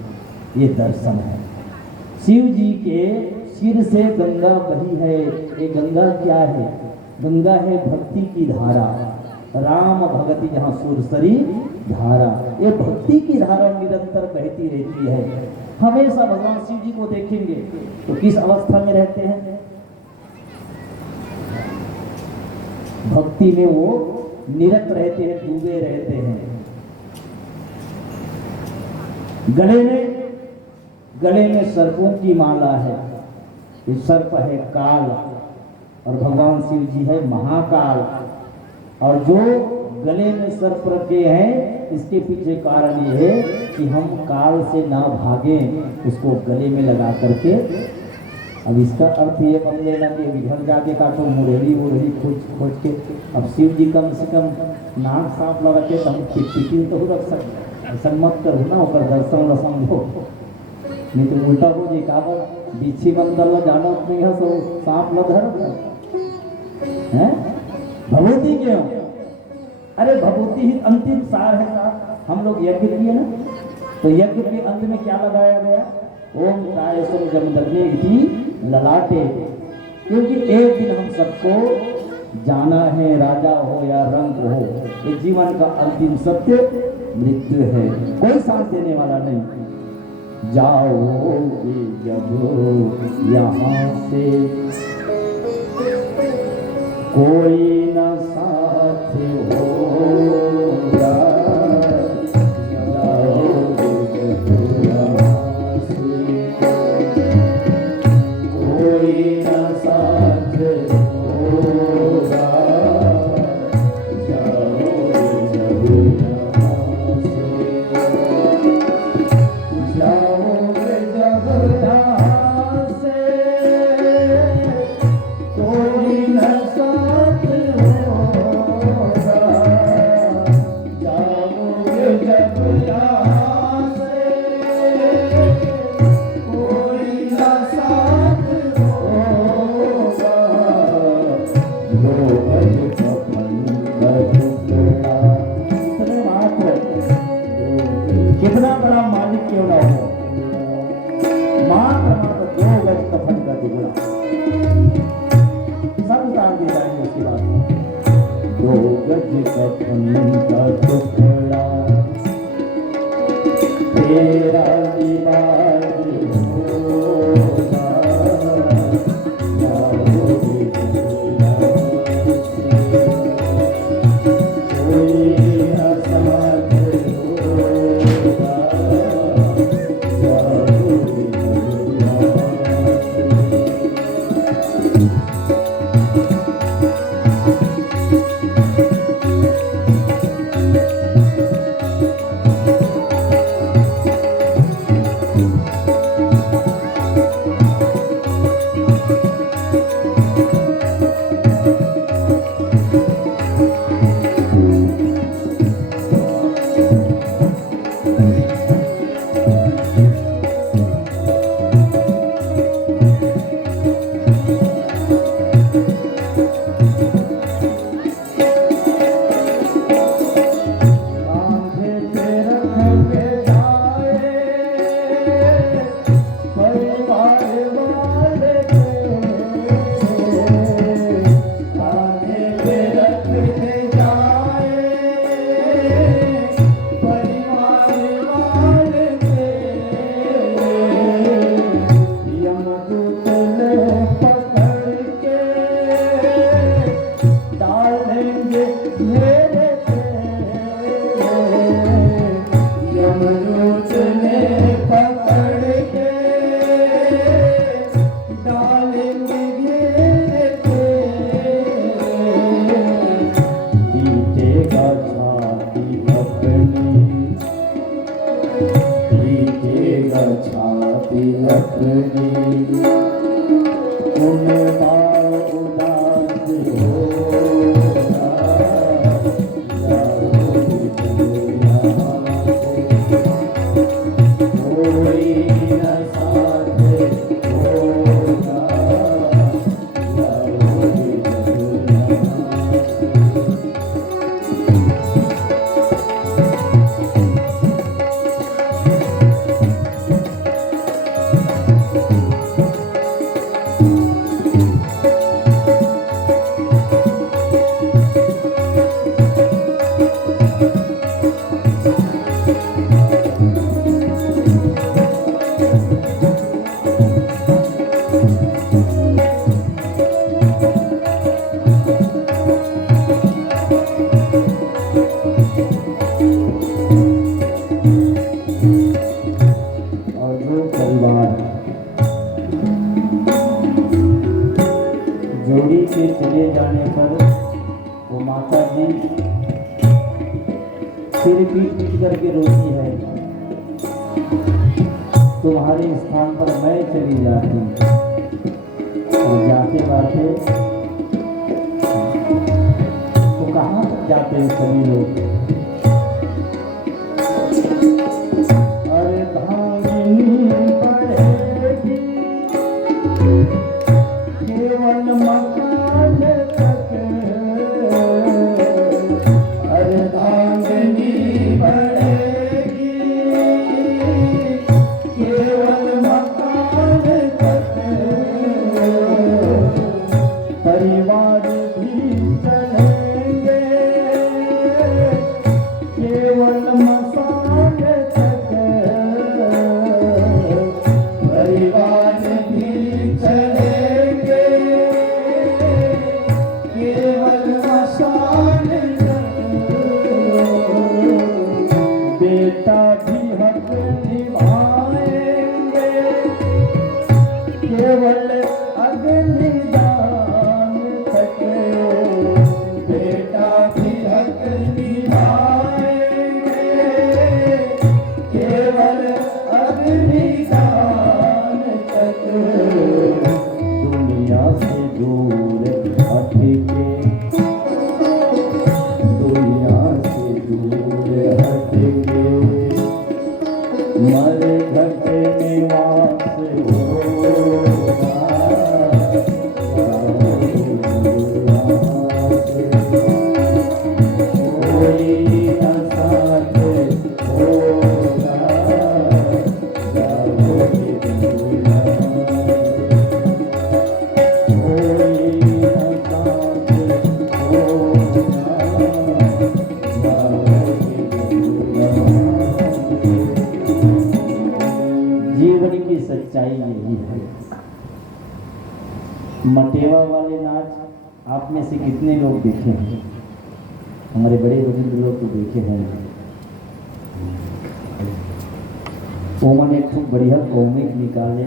ये दर्शन है। शिव जी के सिर से गंगा बही है। ये गंगा क्या है? गंगा है भक्ति की धारा, राम भगति जहाँ सुरसरी धारा। ये भक्ति की धारा निरंतर बहती रहती है। हमेशा भगवान शिव जी को देखेंगे तो किस अवस्था में रहते हैं? भक्ति में वो निरत रहते हैं, डूबे रहते हैं। गले में सर्पों की माला है। ये सर्प है काल, और भगवान शिव जी है महाकाल। और जो गले में सर्प रखे हैं, इसके पीछे कारण ये है कि हम काल से ना भागें, उसको गले में लगा करके। अब इसका अर्थ ये बन लेना कि घर जाके काटो मुरहरी उरहरी खोज के। अब शिव जी कम से कम नाक सांप लगा के हम पिटी तो रख सकते, ऐसा मत करो ना, होकर दर्शन रसम हो, नहीं तो उल्टा हो जाए। का बिच्छी बंदर लो जानो नहीं है, सो सांप लो धर है भभूति क्यों? अरे भभूति ही अंतिम सार है साहब। हम लोग यज्ञ किए ना, तो यज्ञ के अंत में क्या लगाया गया? ओम कायसम जमदग्ने की ललाटे। क्योंकि एक दिन हम सबको जाना है, राजा हो या रंग हो, ये जीवन का अंतिम सत्य मृत्यु है, कोई साथ देने वाला नहीं। जाओगे जब यहाँ से कोई न साथ होगा, जाओगे जब यहाँ से कोई न साथ होगा, जाओगे जब यहाँ से, जाओगे जब यहाँ से कोई न कितना बड़ा मालिक क्यों ना हो, मात्र 2 गज कफन का टुकड़ा सब उतार दे जाएंगे। उसके बाद 2 गज कफन का टुकड़ा तेरा दीवार होगा, जाओगे कोई न साथ होगा, जाओगे अपनी उन उदास होगा, जाओगे दुनिया से, कोई न साथ होगा, जाओगे दुनिया से। जोड़ी के चले जाने पर वो माता जी सिर पीट करके रोती है, तुम्हारे स्थान पर मैं चली जाती, और जाते जाते तो कहाँ तक जाते हैं सभी लोग। अरे भागिनी पड़ेगी केवल मकान तक, अरे भागिनी पड़ेगी केवल मकान तक, परिवार भी चलेंगे केवल मसान तक, परिवार भी चलेंगे केवल मसान तक, बेटा भी हक निभाएंगे केवल अग्निदान तक, बेटा भी हक निभाएंगे केवल अग्निदान तक, दुनिया से दूर हटके, दुनिया से दूर हटके, मर घट निवास होगा, कोई न साथ होगा, जाओगे दुनिया से, कोई न साथ होगा, जाओगे दुनिया से। जीवन की सच्चाई यही है। मटेवा वाले नाच आप में से कितने लोग देखे हैं? हमारे बड़े बुजुर्ग लोग तो देखे हैं। वो मैंने खूब बढ़िया कॉमिक निकाले,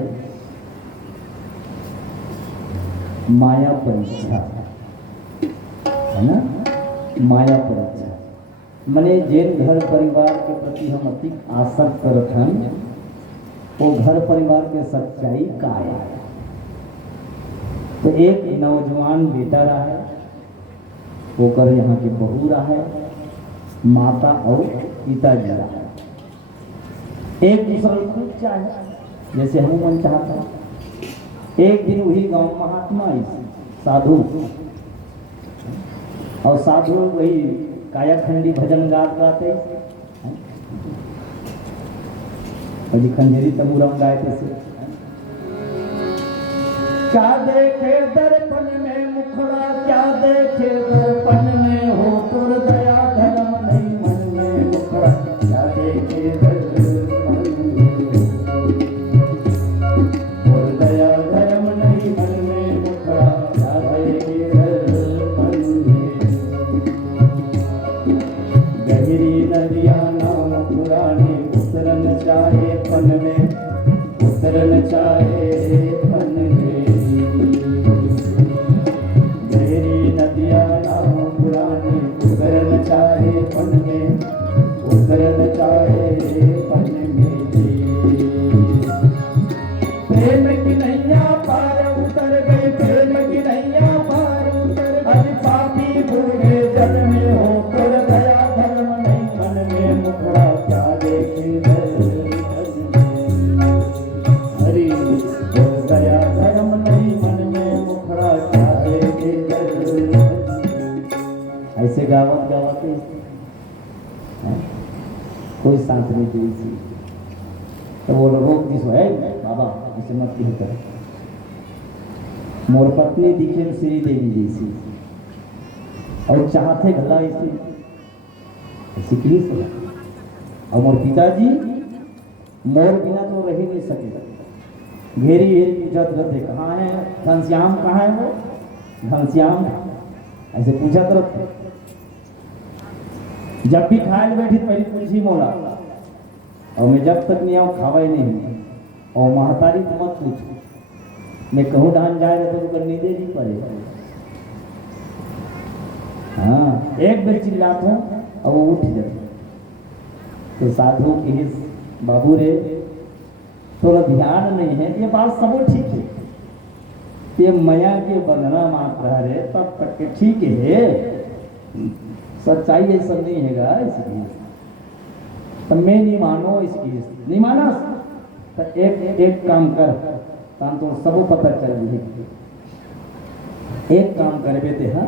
माया परीक्षा, है ना? माया परीक्षा मैंने जिन घर परिवार के प्रति हम अति आसक्त रखन, वो घर परिवार के सच्चाई का है। तो एक नौजवान बेटा रहा है, वो कर यहाँ की बहू रहा है, माता और पिताजी रहा है, एक दूसरे को खूब चाहे जैसे हम मन चाहता है। एक दिन वही गांव महात्मा साधु, और साधु वही कायाखंडी भजन गाते, अजी खंजरी तमुरम गायते से, क्या देखे दर्पण में मुखड़ा, क्या देखे दर्पण में हो तुर दया धर्म नहीं मन में मुखड़ा, क्या देखे दर्पण में तुर दया धर्म नहीं मन में मुखड़ा, क्या देखे दर्पण में। गहरी नदिया नाम पुरानी उतरन चाहे पन में, उतरन चाहे पन में, गहरी नदिया नाम पुरानी उतरन चाहे पन में, उतरन चाहे पन में। बूढ़े जल में हो तुर गया धर्म नहीं मन में मुखड़ा क्या देखे हरि हो गया धर्म नहीं मन में मुखड़ा क्या देखे ऐसे गावत गावत कोई साथ नहीं दी थी तो वो रोक दी सो है बाबा ऐसे मत क्यों कर मोर पत्नी दिखे श्री देवी जैसी और चाहते भला ऐसी ऐसी की से और मोर पिताजी मोर बिना तो रह ही नहीं सके घेरी घेरी पूछत करते कहाँ है घनश्याम कहाँ है वो घनश्याम ऐसे पूछा करते जब भी खाए बैठी पहली पूछी मोला और मैं जब तक नहीं आऊँ खावा ही नहीं और महतारी तो मत पूछ मैं कहूँ डान जाएगा तो करनी दे नहीं पड़ेगा हाँ एक बेर चिल्लाता हूँ और वो उठ जाते तो साधु की बाबू रे थोड़ा ध्यान नहीं है ये बात सब ठीक है ये मया के बंधना मात्र है तब तक के ठीक है सच्चाई ऐसा नहीं हैगा इसकी तो मैं नहीं मानो इसकी नहीं माना तो एक काम कर तो सब पता चल जाए एक काम कर बेटे हाँ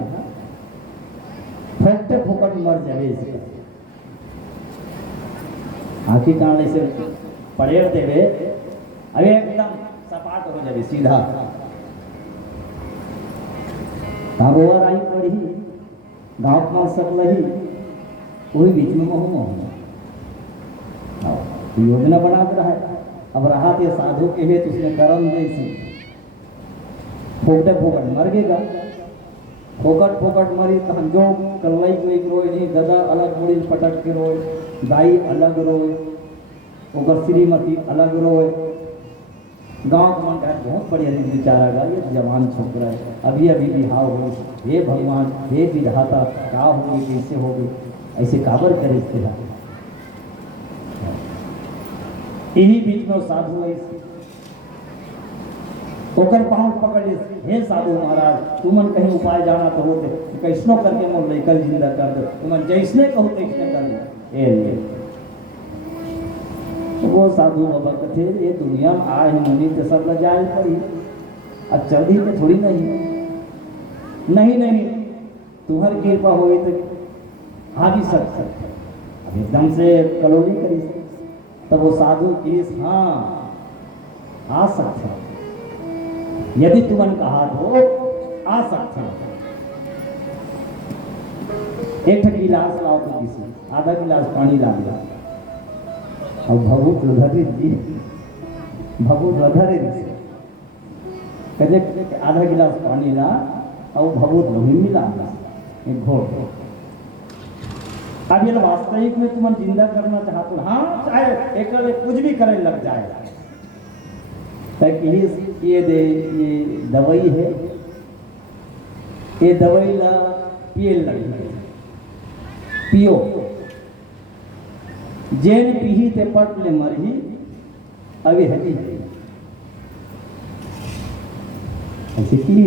फटते फुकट मर जाए इसका आखिर कान ऐसे पड़ेड़ देवे अभी एकदम सपाट हो जाए सीधा रोवर आई पड़ी गाँव में सकल ही वही बीच में महू योजना बना रहा है अब रहा थे साधु के हेतु उसने कर्म दे फोकट फोकट मर गएगा फोकट फोकट मरी तो हम जो कल्लाई को एक रोए नहीं गदा अलग मुड़ी पटक के रोए दाई अलग रोए ओकर श्रीमती अलग रोए गांव का मन बहुत बढ़िया दिन बेचारा गा ये जवान छोकरा है अभी अभी बिहाव हो हे भगवान हे विधाता क्या होगी कैसे होगी ऐसे काबर करे इसके यही बीच में साधु ओकर पाँव पकड़ ले हे साधु महाराज तुमन कहीं उपाय जाना तो होते कैसनो करके मोर लेकर जिंदा कर दो तुमन जैसने कहो तैसने कर दो ए वो साधु बाबा कथे ये दुनिया में आए मुनि तो सब लजाए पड़ी अब चल तो थोड़ी नहीं तुम्हारी कृपा हुई तो आ भी सकता अब एकदम से कलोनी करी तब वो साधु की हाँ आ सकते यदि तुमन कहा तो आ सकते एक गिलास लाओ तो किसी आधा गिलास पानी ला दिया और भगवत रधरे जी भगवत रधरे कहते आधा गिलास पानी ला और भगवत लोही मिला एक घोट अब ये वास्तविक में तुम जिंदा करना चाहते हो हाँ चाहे एक कुछ भी करे लग जाए ताकि ये दवाई है ये दवाई ला पिए लगी पियो जेन पीही ते पट ले मरही अभी हटी ऐसे की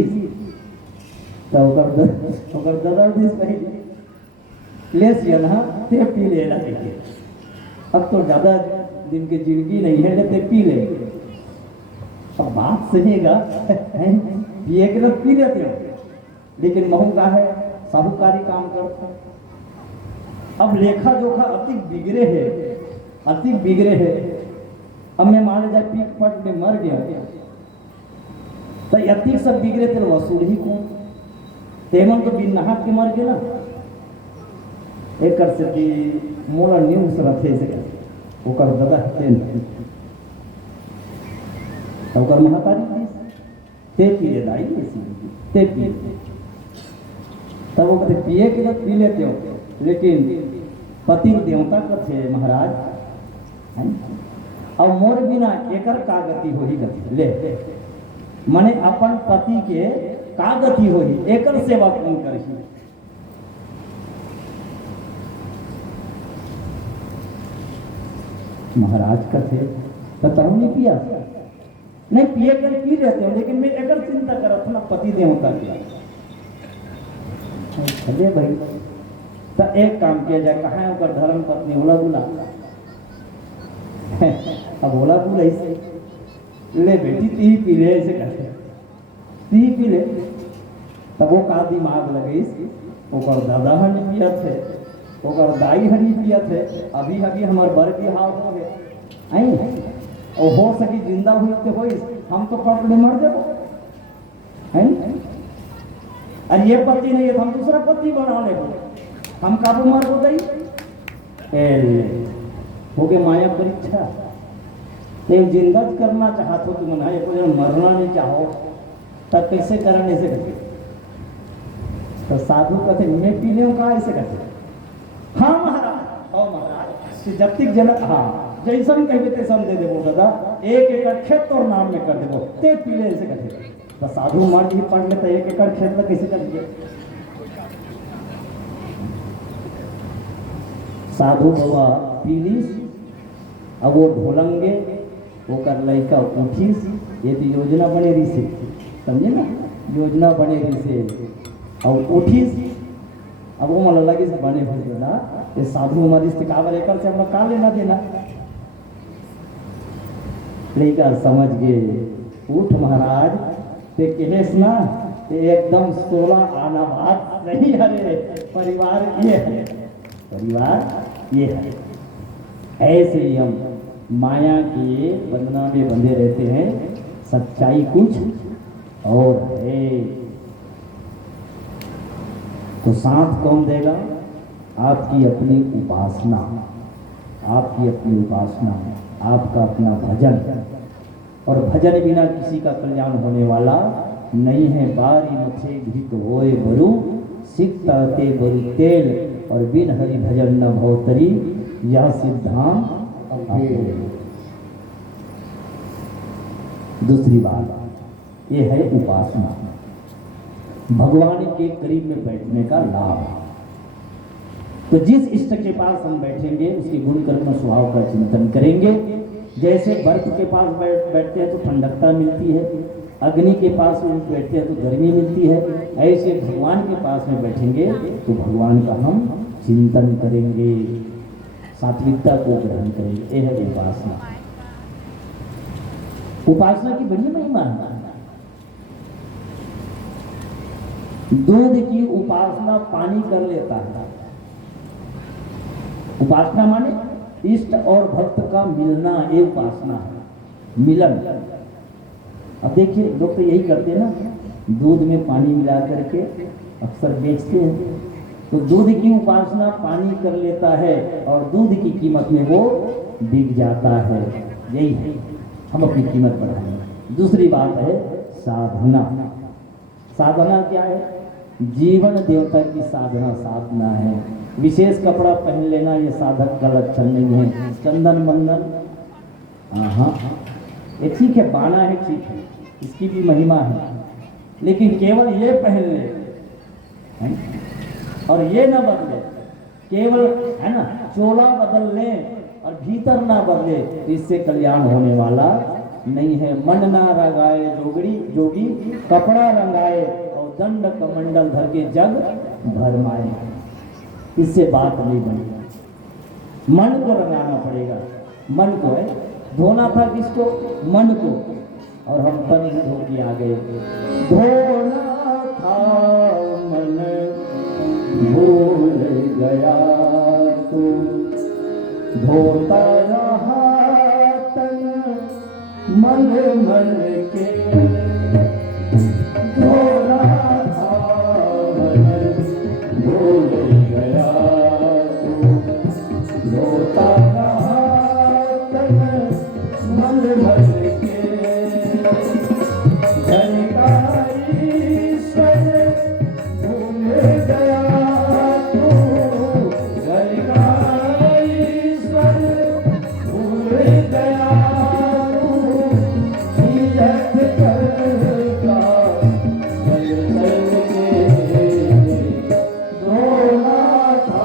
तो ओकर ददर दिस कही लेस ना ते पी ले लगे अब तो ज्यादा दिन की जिंदगी नहीं है ते पी ले अब बात सुनेगा पिए के लोग पी लेते हो लेकिन महू का है साहूकारी काम करता अब लेखा जोखा अति बिगड़े है अब मैं मान जाए पीक पट में मर गया तो अति सब बिगड़े तेरे वसूल ही कौन तेमन तो बिन नहा के मर गए ना एक कर से कि मोला न्यूज रथे से ओकर दादा तेन ओकर महतारी ते पी ले दाई ते पी तब वो कहते पिए के लिए पी लेते हो लेकिन पति देवता का थे महाराज और मोर बिना एकर का गति होही गति ले मने अपन पति के का गति होही एकर सेवा कौन करही महाराज का थे तो तब नहीं पिया नहीं पिए कर पी लेते हो लेकिन मैं एकर चिंता करत ना पति देवता की भले भाई तो एक काम किया जाए, कहाँ है उनका धर्म पत्नी? बोला बुला अब बोला बुला ऐसे ले बेटी ती पी ले, ऐसे कहते ती पी ले। तब वो का दिमाग लगे, ओकर दादा हनी पिया थे, ओकर दाई हनी पिया थे, अभी अभी हमार बर की हाल हो गए आई और हो सकी जिंदा हुई तो हो, हम तो पट ले मर जाओ है। और ये पति नहीं है तो हम दूसरा पति बना ले, हम काबू मार हो गई हो गए माया परीक्षा। एक जिंदा करना चाहते हो तुम ना, एक मरना नहीं चाहो तब कैसे करने से करते? तो साधु कहते मैं पी ले का ऐसे कहते। हाँ महाराज, हाँ महाराज, जब तक जनक हाँ जैसन कहते तैसन दे देवो दादा, 1 एकड़ खेत और नाम में कर देवो ते पी ले ऐसे कहते। तो साधु मर जी पढ़ ले तो 1 एकड़ खेत में कैसे कर दिए? साधु बाबा पीलीस, अब वो ढोलंगे वो कर लड़का उठीस, ये तो योजना बने रही से, समझे ना, योजना बने रही से और उठीस। अब वो मला लगी से बने हुए ना ये साधु हमारी काबर एक से हम का लेना देना। लड़का समझ गए, उठ महाराज ते कहेस ना ते एकदम 16 आना बात नहीं, अरे परिवार ये है, परिवार ये है। ऐसे ही हम माया के बंधना में बंधे रहते हैं, सच्चाई कुछ और है। तो साथ कौन देगा? आपकी अपनी उपासना, आपकी अपनी उपासना, आपका अपना भजन। और भजन बिना किसी का कल्याण होने वाला नहीं है। बारी मुझे घृत होए बरु, सिकता ते बरु तेल, और बिन हरि भजन न भवतरी, यह सिद्धांत। दूसरी बात ये है उपासना, भगवान के करीब में बैठने का लाभ। तो जिस इष्ट के पास हम बैठेंगे उसके गुण कर्म स्वभाव का चिंतन करेंगे। जैसे बर्फ के पास बैठते हैं तो ठंडकता मिलती है, अग्नि के पास में बैठते हैं तो गर्मी मिलती है, ऐसे भगवान के पास में बैठेंगे तो भगवान का हम चिंतन करेंगे, सात्विकता को ग्रहण करेंगे। यह है उपासना। उपासना की बड़ी महिमा है। दूध की उपासना पानी कर लेता है। उपासना माने इष्ट और भक्त का मिलना, ये उपासना है, मिलन। अब देखिए लोग तो यही करते हैं ना, दूध में पानी मिला करके अक्सर बेचते हैं। तो दूध की उपासना पानी कर लेता है और दूध की कीमत में वो बिक जाता है। यही है, हम अपनी कीमत बढ़ाएंगे। दूसरी बात है साधना। साधना क्या है? जीवन देवता की साधना साधना है। विशेष कपड़ा पहन लेना ये साधक का लक्षण नहीं है। चंदन मंदन हाँ ये ठीक है, बाना है ठीक है, इसकी भी महिमा है, लेकिन केवल ये पहन ले और ये ना बदले, केवल है ना चोला बदल ले और भीतर ना बदले, तो इससे कल्याण होने वाला नहीं है। मन ना रंगाए जोगी, कपड़ा रंगाए और दंड कमंडल धर के जग भरमाए, इससे बात नहीं बनी। मन को रंगाना पड़ेगा। मन को है धोना था, किसको? मन को, और हम तन धो के आ गए। धोना था मन भूल गया तू, धोता रहा तन मन मन के, धोना था मन भूल गया तू, धोता रहा तन मन मन के। धन का ईश्वर भूल गया तू, धन का ईश्वर भूल गया तू, तीरथ करता चल चल के, धोना था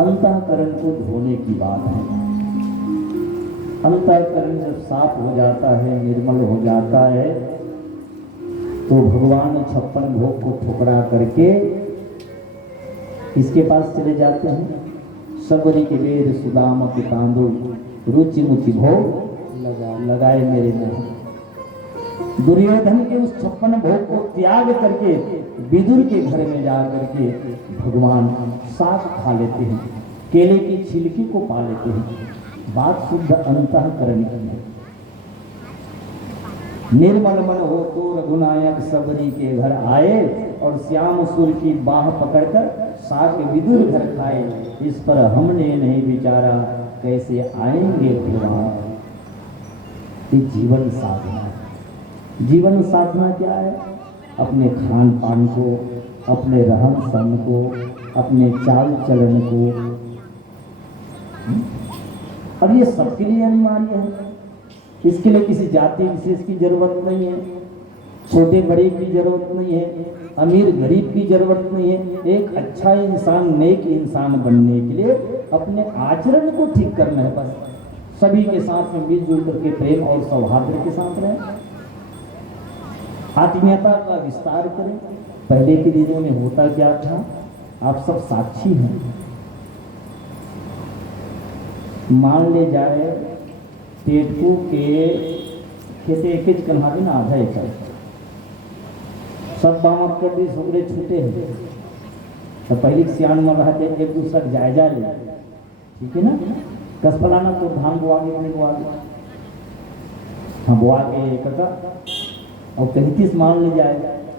अंतःकरण को धोने की बात है। अंतःकरण जब साफ हो जाता है, निर्मल हो जाता है, तो भगवान 56 भोग को ठुकरा करके इसके पास चले जाते हैं। सबरी के वेद सुदाम के तांदुल रुचि मुचि भोग लगाए मेरे मुंह। दुर्योधन के उस 56 भोग को त्याग करके विदुर के घर में जा करके भगवान साग खा लेते हैं, केले की छिलकी को पा लेते हैं। बात शुद्ध अंतःकरण की है। निर्मल मन हो तो रघुनायक सबरी के घर आए और श्याम सुर की बाह पकड़कर साग विदुर घर खाए। इस पर हमने नहीं विचारा कैसे आएंगे भगवान। ये जीवन साधना है। जीवन साधना क्या है? अपने खान पान को, अपने रहन सहन को, अपने चाल चलन को। अब ये सबके लिए अनिवार्य है। इसके लिए किसी जाति विशेष की जरूरत नहीं है, छोटे बड़े की जरूरत नहीं है, अमीर गरीब की जरूरत नहीं है। एक अच्छा इंसान, नेक इंसान बनने के लिए अपने आचरण को ठीक करना है बस। सभी के साथ में मिलजुल करके प्रेम और सौहार्द के साथ रहें, आत्मीयता का विस्तार करें। पहले के दिनों में होता क्या था, आप सब साक्षी हैं। मान ले जाए टेटू के खेते एक कन्हा दिन आधा एकड़ सब बाम कर दी, सुगरे छूटे हैं। तो पहले सियान में रहते एक दूसरा जायजा ले, ठीक है ना। कस फलाना तो धान बुआ के नहीं बुआ के, हाँ बुआ के कका और कहीं तीस मान ले जाए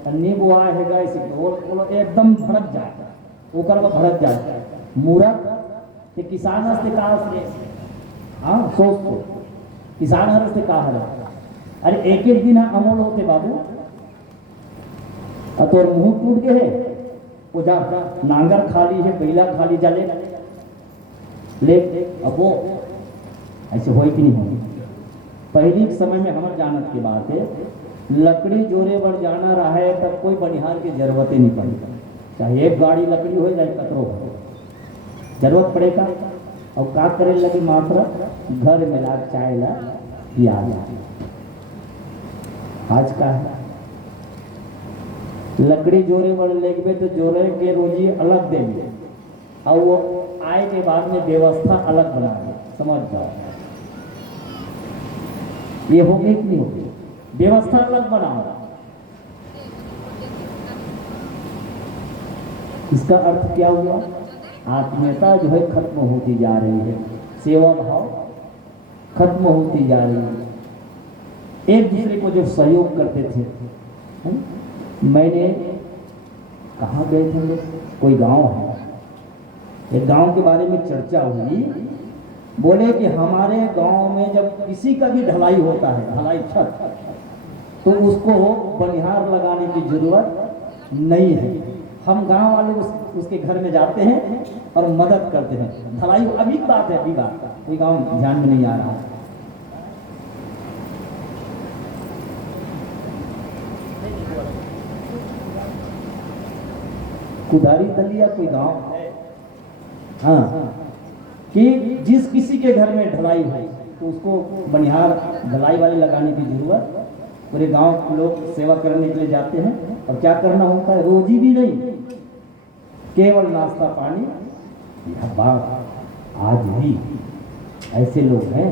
अन्य बुआ है इसे वो एकदम भड़क जाए, वो कर भड़क जाए। मूरत ते किसान हस्ते का हस्ते, हाँ सोच तो किसान हस्ते का हर। अरे एक एक दिन अमोल होते बाबू, तो मुंह टूट गए है वो जा नांगर खाली है, बैला खाली जाले ले। अब वो ऐसे हो कि नहीं होगी। पहले के समय में हमारे जानत की बात है, लकड़ी जोरे पर जाना रहा है तब कोई बनिहार की जरूरत ही नहीं पड़ेगा। चाहे एक गाड़ी लकड़ी हो जाए कतरो हो, जरूरत पड़ेगा। और का करे लगे मात्र घर में ला चाय ला पिया। आज का है लकड़ी जोरे पर लेके तो जोरे के रोजी अलग देंगे और वो आए के बाद में व्यवस्था अलग बना दे। समझ जाओ ये होगी कि नहीं होगी? व्यवस्था अलग बनाओ। इसका अर्थ क्या हुआ? आत्मीयता जो है खत्म होती जा रही है, सेवा भाव खत्म होती जा रही है। एक दूसरे को जो सहयोग करते थे, मैंने कहाँ गए थे, कोई गांव है, एक गांव के बारे में चर्चा हुई। बोले कि हमारे गांव में जब किसी का भी ढलाई होता है, ढलाई छत, तो उसको बनिहार लगाने की जरूरत नहीं है। हम गांव वाले उसके घर में जाते हैं और मदद करते हैं। ढलाई अभी की बात है, अभी बात, कोई गांव ध्यान में नहीं आ रहा। कुदारी दलिया कोई गांव, हाँ, कि जिस किसी के घर में ढलाई हो तो उसको बनिहार ढलाई वाले लगाने की जरूरत। पूरे गांव के लोग सेवा करने के लिए जाते हैं और क्या करना होता है, रोजी भी नहीं, केवल नाश्ता पानी। यह बात आज भी ऐसे लोग हैं।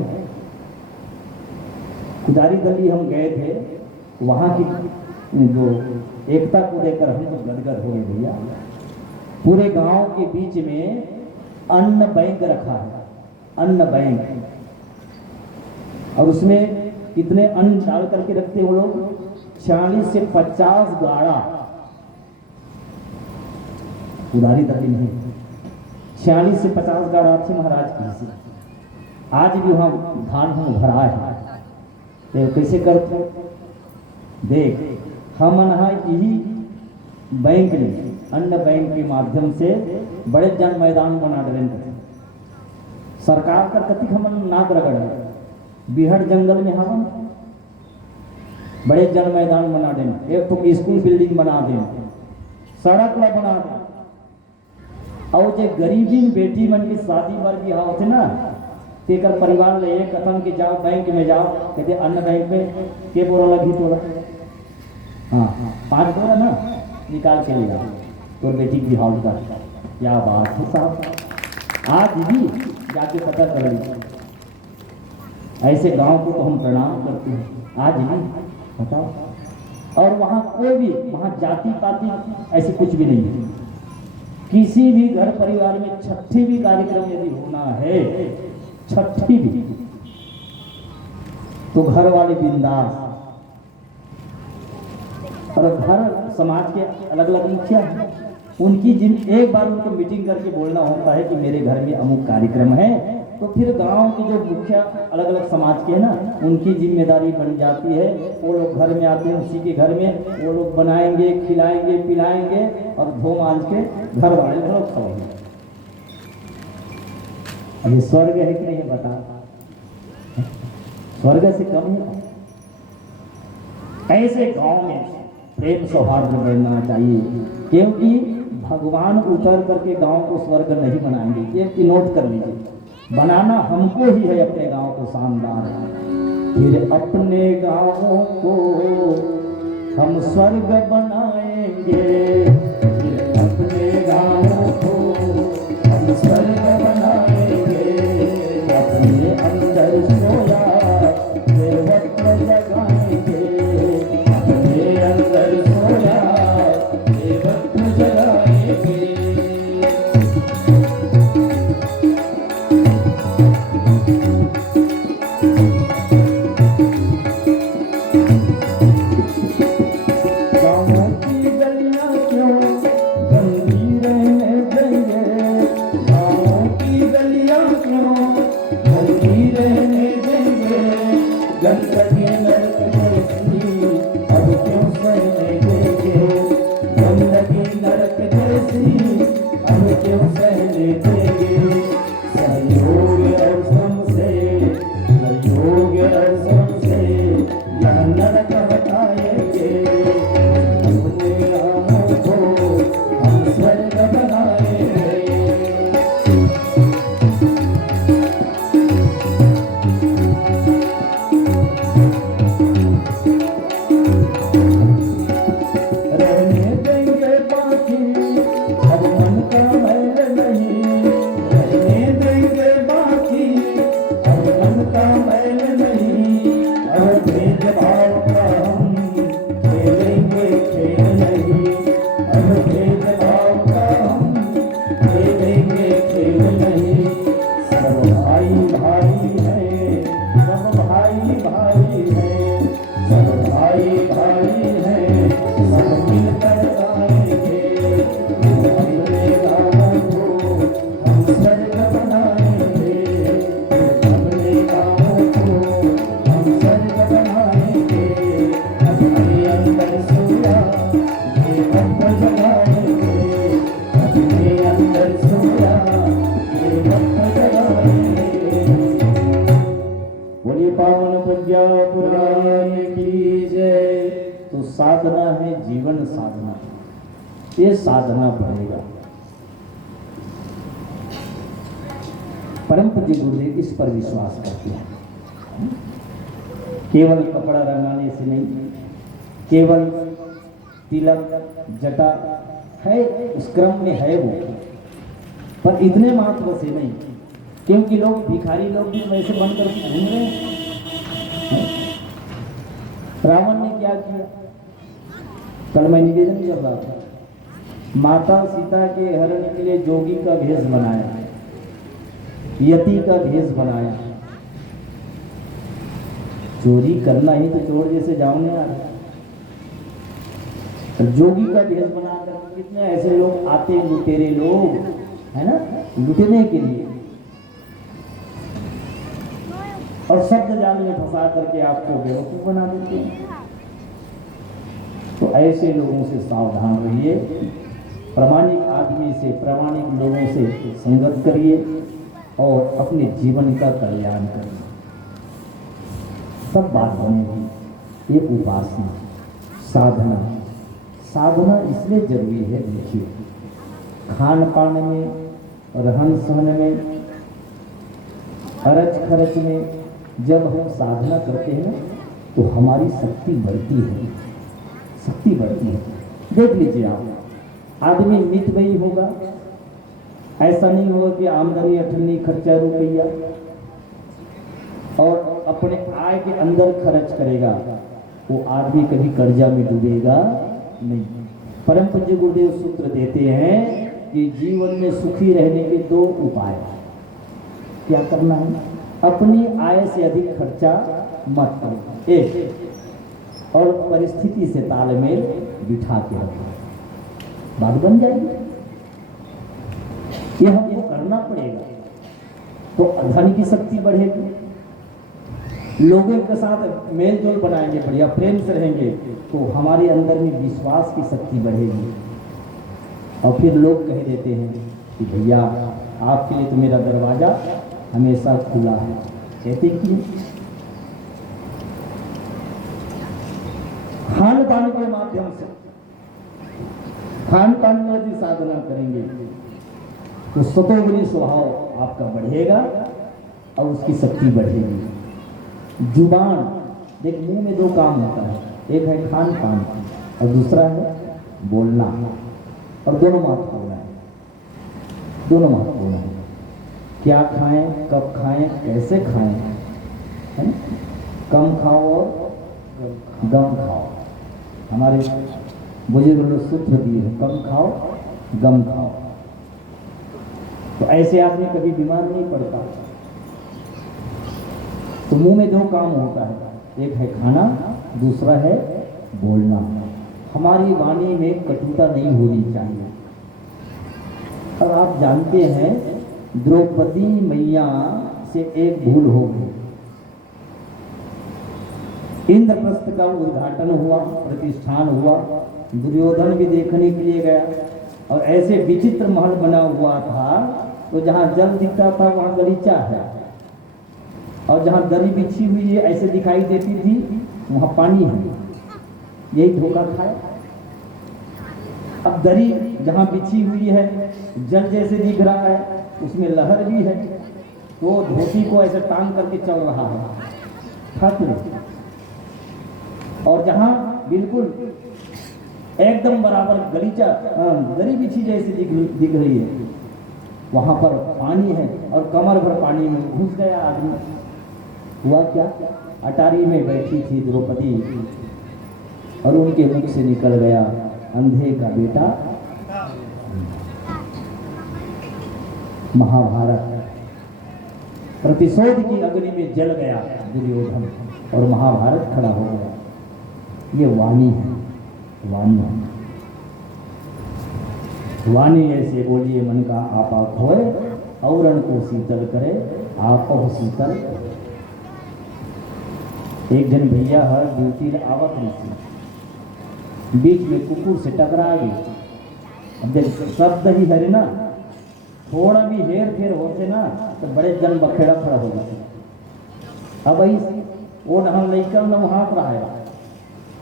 कुदारी दली हम गए थे, वहां की जो एकता को देखकर हम तो गदगद हो गए भैया। पूरे गांव के बीच में अन्न बैंक रखा है, अन्न बैंक, और उसमें कितने अन्न डाल करके रखते वो लोग, 40 से 50 गाड़ा। उधारी तक नहीं, 40 से 50 गाड़ा थे महाराज की। आज भी वहां धान हम भरा है, तो कैसे करते देख। हम यही बैंक ने अन्न बैंक के माध्यम से बड़े जन मैदान बना रहे थे। सरकार का कथी हम नाक रगड़ बिहड़ जंगल में हम बड़े जन मैदान बना दें, एक तो स्कूल बिल्डिंग बना दें, सड़क ला बना दें, और जो गरीबी में बेटी मन की शादी बार भी होते ना, तेकर परिवार ले एक कथम के जाओ बैंक में जाओ, कहते अन्य बैंक में के बोला लगी तोड़ा, हाँ 5 बोरा ना निकाल के ले जाओ तो बेटी की हाल का क्या बात है साहब। आज भी जाके पता कर लीजिए, ऐसे गांव को तो हम प्रणाम करते हैं आज भी, बताओ। और वहाँ कोई भी, वहाँ जाति पाति ऐसी कुछ भी नहीं है। किसी भी घर परिवार में छठी भी कार्यक्रम यदि होना है, छठी भी, तो घर वाले बिंदास, और घर समाज के अलग अलग मुखिया हैं, उनकी जिन एक बार उनको मीटिंग करके बोलना होता है कि मेरे घर में अमुक कार्यक्रम है, तो फिर गांव के जो मुखिया अलग अलग समाज के हैं ना, उनकी जिम्मेदारी बन जाती है। वो लोग घर में आते हैं, उसी के घर में वो लोग बनाएंगे, खिलाएंगे, पिलाएंगे और धो मांझ के घर वाले लोग खाएंगे। अब ये स्वर्ग है कि नहीं है बता, स्वर्ग से कम है। ऐसे गांव में प्रेम सौहार्द बढ़ना चाहिए, क्योंकि भगवान उतर करके गांव को स्वर्ग नहीं बनाएंगे। ये नोट कर लीजिए, बनाना हमको ही है अपने गांव को शानदार। फिर अपने गांवों को हम स्वर्ग बनाएंगे, फिर अपने गांवों को हम स्वर्ग बनाएंगे। अपने अंदर सोया देवत्व जगाएंगे, अपने अंदर सोया देवत्व जगाएंगे। साधना है जीवन साधना, ये साधना बढ़ेगा। परम पूज्य गुरुदेव इस पर विश्वास करते हैं। केवल कपड़ा रंगाने से नहीं, केवल तिलक जटा है उस क्रम में है वो, पर इतने महत्व से नहीं, क्योंकि लोग भिखारी लोग भी वैसे बनकर घूम रहे हैं। रावण ने क्या किया, कल मैं निवेदन कर रहा था, माता सीता के हरण के लिए जोगी का भेष बनाया, यति का भेष बनाया। चोरी करना ही तो चोर जैसे जाओ ना यार, तो जोगी का भेष बनाकर कितने ऐसे लोग आते हैं, लुटेरे लोग है ना, लुटने के लिए, और शब्द जाल में फंसा करके आपको बेवकूफ बना देते हैं। तो ऐसे लोगों से सावधान रहिए, प्रामाणिक आदमी से, प्रामाणिक लोगों से संगत करिए और अपने जीवन का कल्याण करिए, तब बात बनेगी। ये उपासना साधना, साधना इसलिए जरूरी है। देखिए खान पान में रहन सहन में, अरच खरच में जब हम साधना करते हैं तो हमारी शक्ति बढ़ती है, शक्ति बढ़ती है। देख लीजिए आप, आदमी मितव्ययी होगा, ऐसा नहीं होगा कि आमदनी अठन्नी खर्चा रुपया और अपने आय के अंदर खर्च करेगा, वो आदमी कभी कर्जा में डूबेगा नहीं। परम पूज्य गुरुदेव सूत्र देते हैं कि जीवन में सुखी रहने के 2 उपाय। क्या करना है? अपनी आय से अधिक खर्चा मत करो, एक, और परिस्थिति से तालमेल बिठा के रखो, बात बन जाएगी। ये हमको करना पड़ेगा तो धन की शक्ति बढ़ेगी, लोगों के साथ मेल जोल बनाएंगे, बढ़िया प्रेम से रहेंगे तो हमारे अंदर में विश्वास की शक्ति बढ़ेगी। और फिर लोग कह देते हैं कि भैया आपके लिए तो मेरा दरवाजा हमेशा खुला है। कहते कि खान पान के माध्यम से, खान पान में यदि साधना करेंगे तो सतोगुणी स्वभाव आपका बढ़ेगा और उसकी शक्ति बढ़ेगी। जुबान, देख मुंह में 2 काम होता है, एक है खान पान और दूसरा है बोलना, और दोनों महत्वपूर्ण है, दोनों महत्वपूर्ण है। क्या खाएं, कब खाएं, कैसे खाएं, है ना? कम खाओ और गम खाओ। हमारे बुजुर्ग लोग सूत्र दिए हैं, कम खाओ गम खाओ, तो ऐसे आदमी कभी बीमार नहीं पड़ता। तो मुंह में 2 काम होता है, एक है खाना, दूसरा है बोलना। हमारी वाणी में कटुता नहीं होनी चाहिए। और आप जानते हैं द्रौपदी मैया से एक भूल हो गई। इंद्रप्रस्थ का उद्घाटन हुआ, प्रतिष्ठान हुआ, दुर्योधन भी देखने के लिए गया और ऐसे विचित्र महल बना हुआ था तो जहां जल दिखता था वहां गलीचा है, और जहां दरी बिछी हुई है ऐसे दिखाई देती थी वहां पानी है। यही धोखा खाया। अब दरी जहां बिछी हुई है जल जैसे दिख रहा है, उसमें लहर भी है, तो धोती को ऐसे टांग करके चल रहा है ठाकुर। और जहां बिल्कुल एकदम बराबर गलीचा दरी बिछी जैसी दिख रही है, वहां पर पानी है और कमर भर पानी में घुस गया आदमी। हुआ क्या? अटारी में बैठी थी द्रौपदी और उनके मुख से निकल गया अंधे का बेटा। महाभारत प्रतिशोध की अग्नि में जल गया दुर्योधन और महाभारत खड़ा हो गया। ये वाणी है, वाणी है। वाणी ऐसे बोलिए मन का आपा खोए, औरन को शीतल करे आपो शीतल। एक जन भैया हर ड्यूटी आवत नहीं, बीच में कुकुर से टकरा गई। अब देख शब्द ही है ना, थोड़ा भी हेर फेर होते ना तो बड़े जन बखेड़ा खड़ा हो जाते। अब वो ढाल लैका न हाथ रहा है,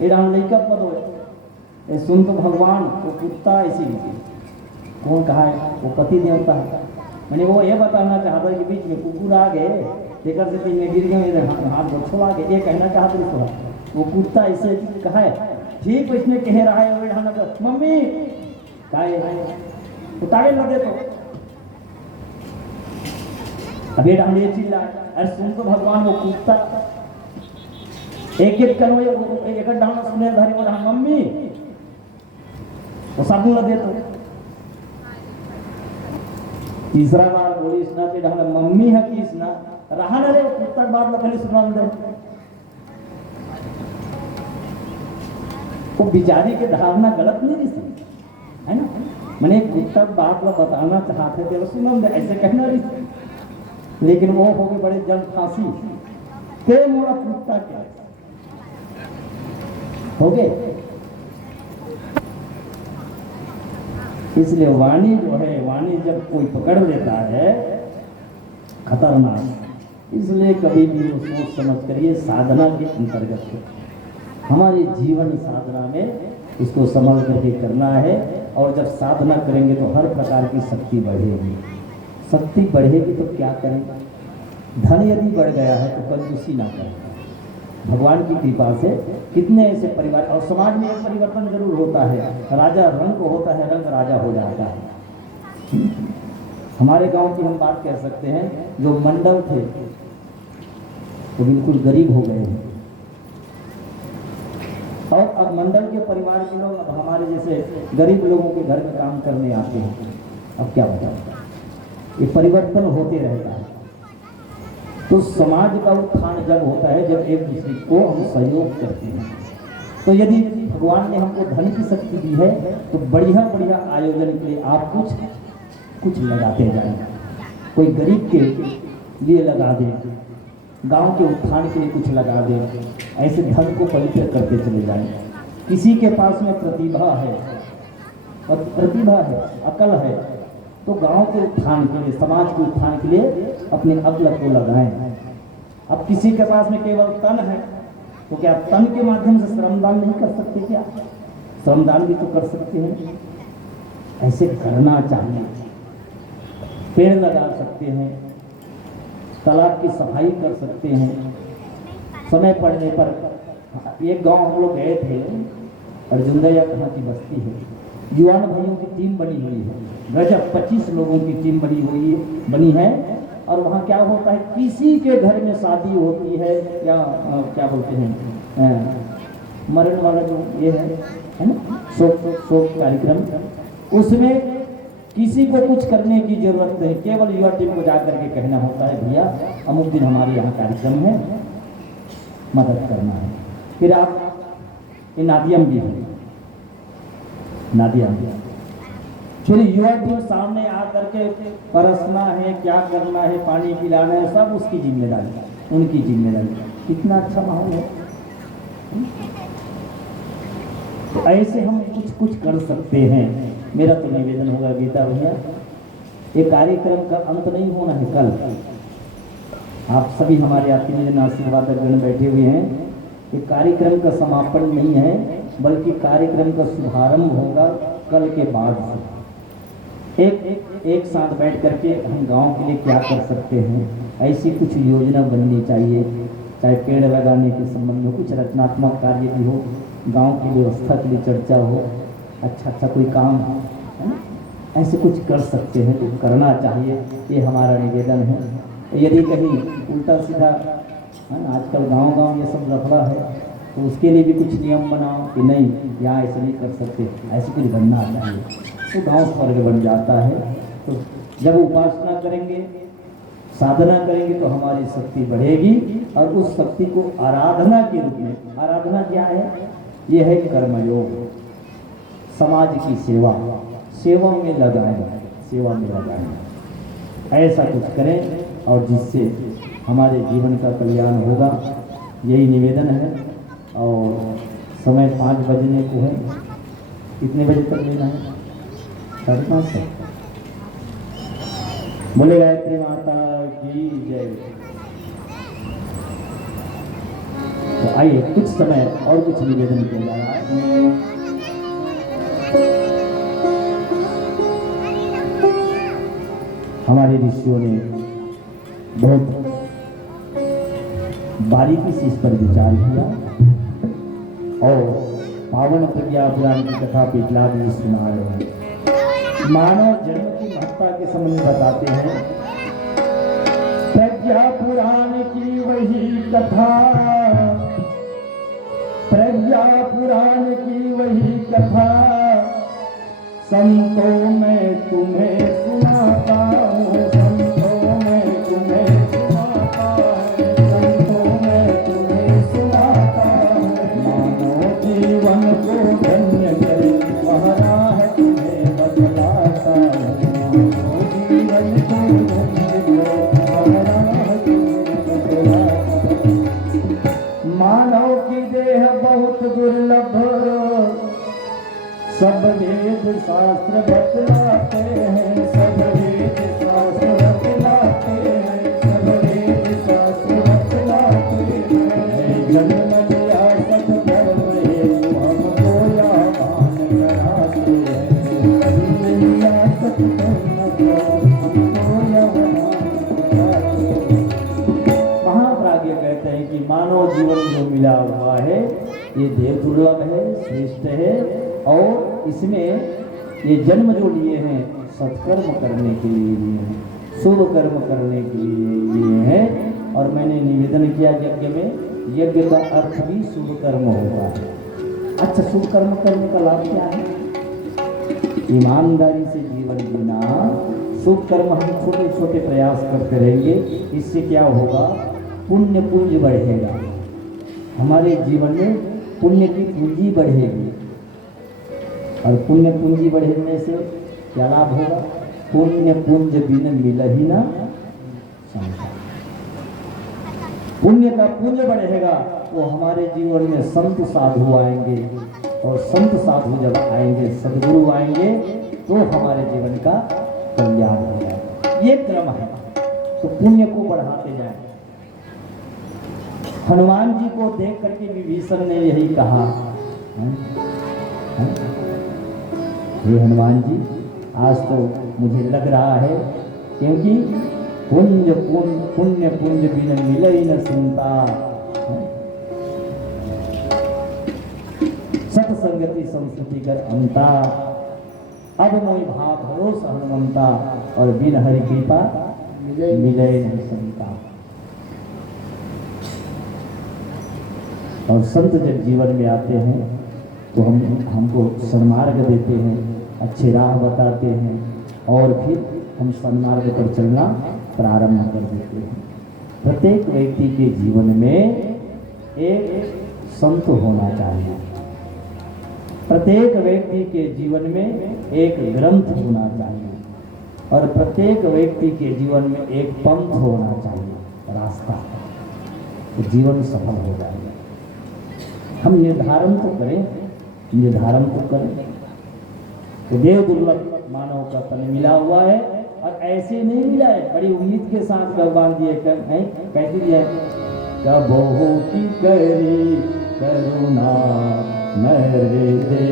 ये ढाल लैका पद हो सुन तो भगवान वो कुत्ता ऐसी कौन कहा है? वो पति देवता है। मैंने वो ये बताना चाहता है कि बीच में कुकुर आ गए, लेकर से तीन में गिर गए, हाथ गोछो आ गए, ये कहना चाहते वो कुत्ता ऐसे कहा है। ठीक इसमें कह रहा है मम्मी उतारे लगे तो अभी हम ये चिल्ला, अरे सुन तो भगवान वो कुत्ता एक करो एक डालना सुने धरी बोला मम्मी वो साबुन लगे तो तीसरा बार बोली इसना के ढंग मम्मी है कि इसना रहा न रे कुत्ता बात पहले सुना दे। वो बिचारी के धारणा गलत नहीं थी, है ना? मैंने कुत्ता बात में बताना चाहते थे सुना दे ऐसे कहना रही, लेकिन वो हो गए बड़े जन फांसी ते मोड़ा कुत्ता क्या हो गए। इसलिए वाणी जो है, वाणी जब कोई पकड़ लेता है खतरनाक। इसलिए कभी भी वो सोच समझ करिए साधना के अंतर्गत है, हमारे जीवन साधना में इसको संभल करके करना है। और जब साधना करेंगे तो हर प्रकार की शक्ति बढ़ेगी। शक्ति बढ़ेगी तो क्या करें? धन यदि बढ़ गया है तो कंजूसी ना करें। भगवान की कृपा से कितने ऐसे परिवार, और समाज में एक परिवर्तन जरूर होता है। राजा रंग को होता है, रंग राजा हो जाता है। हमारे गांव की हम बात कह सकते हैं, जो मंडल थे वो बिल्कुल गरीब हो गए हैं, और अब मंडल के परिवार के लोग अब हमारे जैसे गरीब लोगों के घर में काम करने आते हैं। अब क्या बताओ, ये परिवर्तन होते रहता है। तो समाज का उत्थान जब होता है जब एक दूसरे को हम सहयोग करते हैं। तो यदि भगवान ने हमको धन की शक्ति दी है तो बढ़िया बढ़िया आयोजन के लिए आप कुछ लगाते जाएं। कोई गरीब के लिए लगा दे, गांव के उत्थान के लिए कुछ लगा दे, ऐसे धन को पवित्र करते चले जाएं। किसी के पास में प्रतिभा है, अकल है, तो गांव के उत्थान के लिए, समाज के उत्थान के लिए अपने अकल को लगाएं। अब किसी के पास में केवल तन है तो क्या तन के माध्यम से श्रमदान नहीं कर सकते? क्या श्रमदान भी तो कर सकते हैं। ऐसे करना चाहिए। पेड़ लगा सकते हैं, तालाब की सफाई कर सकते हैं। समय पड़ने पर एक गांव हम लोग गए थे, अर्जुनदैया कहाँ की बस्ती है, युवान भाइयों की टीम बनी हुई है, गजब 25 लोगों की टीम बनी है। और वहाँ क्या होता है, किसी के घर में शादी होती है या क्या बोलते हैं मरण वाला जो ये है ना, शोक कार्यक्रम, उसमें किसी को कुछ करने की जरूरत नहीं, केवल युवा टीम को जाकर के कहना होता है भैया अमुक दिन हमारे यहाँ कार्यक्रम है, मदद करना है। फिर आप ये नादियम भी है, नादियम फिर युवा टीम सामने आकर के परसना है, क्या करना है, पानी पिलाना है, सब उसकी जिम्मेदारी, उनकी जिम्मेदारी। कितना अच्छा माहौल है। तो ऐसे हम कुछ कर सकते हैं। मेरा तो निवेदन होगा गीता भैया, ये कार्यक्रम का अंत नहीं होना है। कल आप सभी हमारे आत्मीय आशीर्वादगण बैठे हुए हैं, ये कार्यक्रम का समापन नहीं है, बल्कि कार्यक्रम का शुभारंभ होगा कल के बाद से। एक साथ बैठ करके हम गांव के लिए क्या कर सकते हैं, ऐसी कुछ योजना बननी चाहिए। चाहे पेड़ लगाने के संबंध में कुछ रचनात्मक कार्य भी हो, गांव की व्यवस्था के लिए चर्चा हो, अच्छा कोई काम है ना, ऐसे कुछ कर सकते हैं तो करना चाहिए। ये हमारा निवेदन है। यदि कहीं उल्टा सीधा आजकल गांव ये सब लफड़ा है तो उसके लिए भी कुछ नियम बनाओ कि नहीं यहाँ ऐसे नहीं कर सकते, ऐसे कुछ बनना चाहिए, तो गांव स्वर्ग बन जाता है। तो जब उपासना करेंगे, साधना करेंगे तो हमारी शक्ति बढ़ेगी, और उस शक्ति को आराधना के रूप में, आराधना क्या है, ये है कर्मयोग, समाज की सेवा में लगाएं, ऐसा कुछ करें और जिससे हमारे जीवन का कल्याण होगा। यही निवेदन है। और समय 5 बजने को है, कितने बजे तक लेना है? 5:30 तक। बोले गायत्री माता की जय। तो आइए कुछ समय और कुछ निवेदन किया जा रहा है। हमारे ऋषियों ने बहुत बारीकी से इस पर विचार किया और पावन प्रज्ञा पुराण की कथा पिछलाद में सुना रहे हैं। मानव जन्म की महत्ता के संबंध में बताते हैं। प्रज्ञा पुराण की वही कथा, प्रज्ञा पुराण की वही कथा, संतों में तुम्हें सुनाता हूँ, संतों में तुम्हें सुनाता है, संतों में तुम्हें सुनाता है। मानव जीवन को धन्य करे वहरा है तुम्हें बतलाता है, मानव जीवन को धन्य करे वहरा है तुम्हें बतलाता है। मानव की देह बहुत दुर्लभ, सब वेद शास्त्र बतलाते हैं, सब वेद शास्त्र बतलाते हैं, सब वेद शास्त्र बतलाते हैं। जन्म लिया सब धर्म हेतु हमको यावान कराते हैं, जन्म लिया सब धर्म हमको यावान ये देव दुर्लभ है, श्रेष्ठ है, और इसमें ये जन्म जो लिए हैं सत्कर्म करने के लिए लिए हैं, शुभ कर्म करने के लिए लिए हैं। और मैंने निवेदन किया यज्ञ में, यज्ञ का अर्थ भी शुभ कर्म होता है। अच्छा, शुभ कर्म करने का लाभ क्या है? ईमानदारी से जीवन जीना। शुभ कर्म हम छोटे छोटे प्रयास करते रहेंगे, इससे क्या होगा? पुण्य पूंजी बढ़ेगा, हमारे जीवन में पुण्य की पूंजी बढ़ेगी। और पुण्य पूंजी बढ़ने से क्या लाभ होगा? पुण्य पुंज बिन मिल ही ना संसार। पुण्य का पुंज बढ़ेगा वो हमारे जीवन में संत साधु आएंगे, और संत साधु जब आएंगे, सदगुरु आएंगे, तो हमारे जीवन का कल्याण हो जाएगा। ये क्रम है। तो पुण्य को बढ़ाते जाए। हनुमान जी को देख करके विभीषण ने यही कहा, हे हनुमान जी, आज तो मुझे लग रहा है, क्योंकि पुण्य पुंज बिन मिलई न चिंता, सत्संगति संस्कृति कर अंता, अब मोहि भाव भरोस हनुमंता, और बिन हरि कृपा मिले नहीं संता। और संत जब जीवन में आते हैं तो हमको सन्मार्ग देते हैं, अच्छे राह बताते हैं, और फिर हम सन्मार्ग पर चलना प्रारंभ कर देते हैं। प्रत्येक व्यक्ति के जीवन में एक संत होना चाहिए, प्रत्येक व्यक्ति के जीवन में एक ग्रंथ होना चाहिए, और प्रत्येक व्यक्ति के जीवन में एक पंथ होना चाहिए, रास्ता, तो जीवन सफल हो जाएगा। हम निर्धारण तो करें, तो देव दुर्लभ मानव का तन मिला हुआ है, और ऐसे नहीं मिला है, बड़ी उम्मीद के साथ भगवान दिए कैसे दिया है? कबहू की करी करुणा मेरे दे,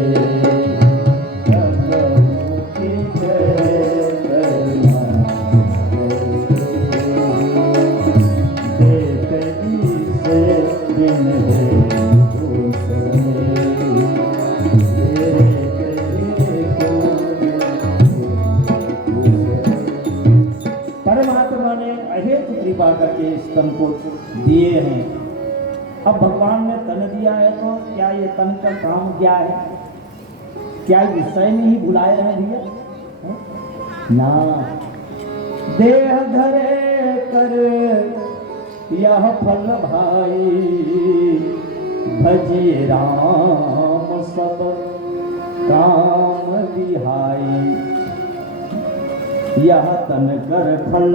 परमात्मा ने अहेतु कृपा करके इस तन को दिए हैं। अब भगवान ने तन दिया है, तो क्या ये तन का काम क्या है? क्या विषय में ही बुलाए हैं भैया? ना, देह धरे कर यह फल भाई, भजिए राम सब काम बिहाई, यह तन कर फल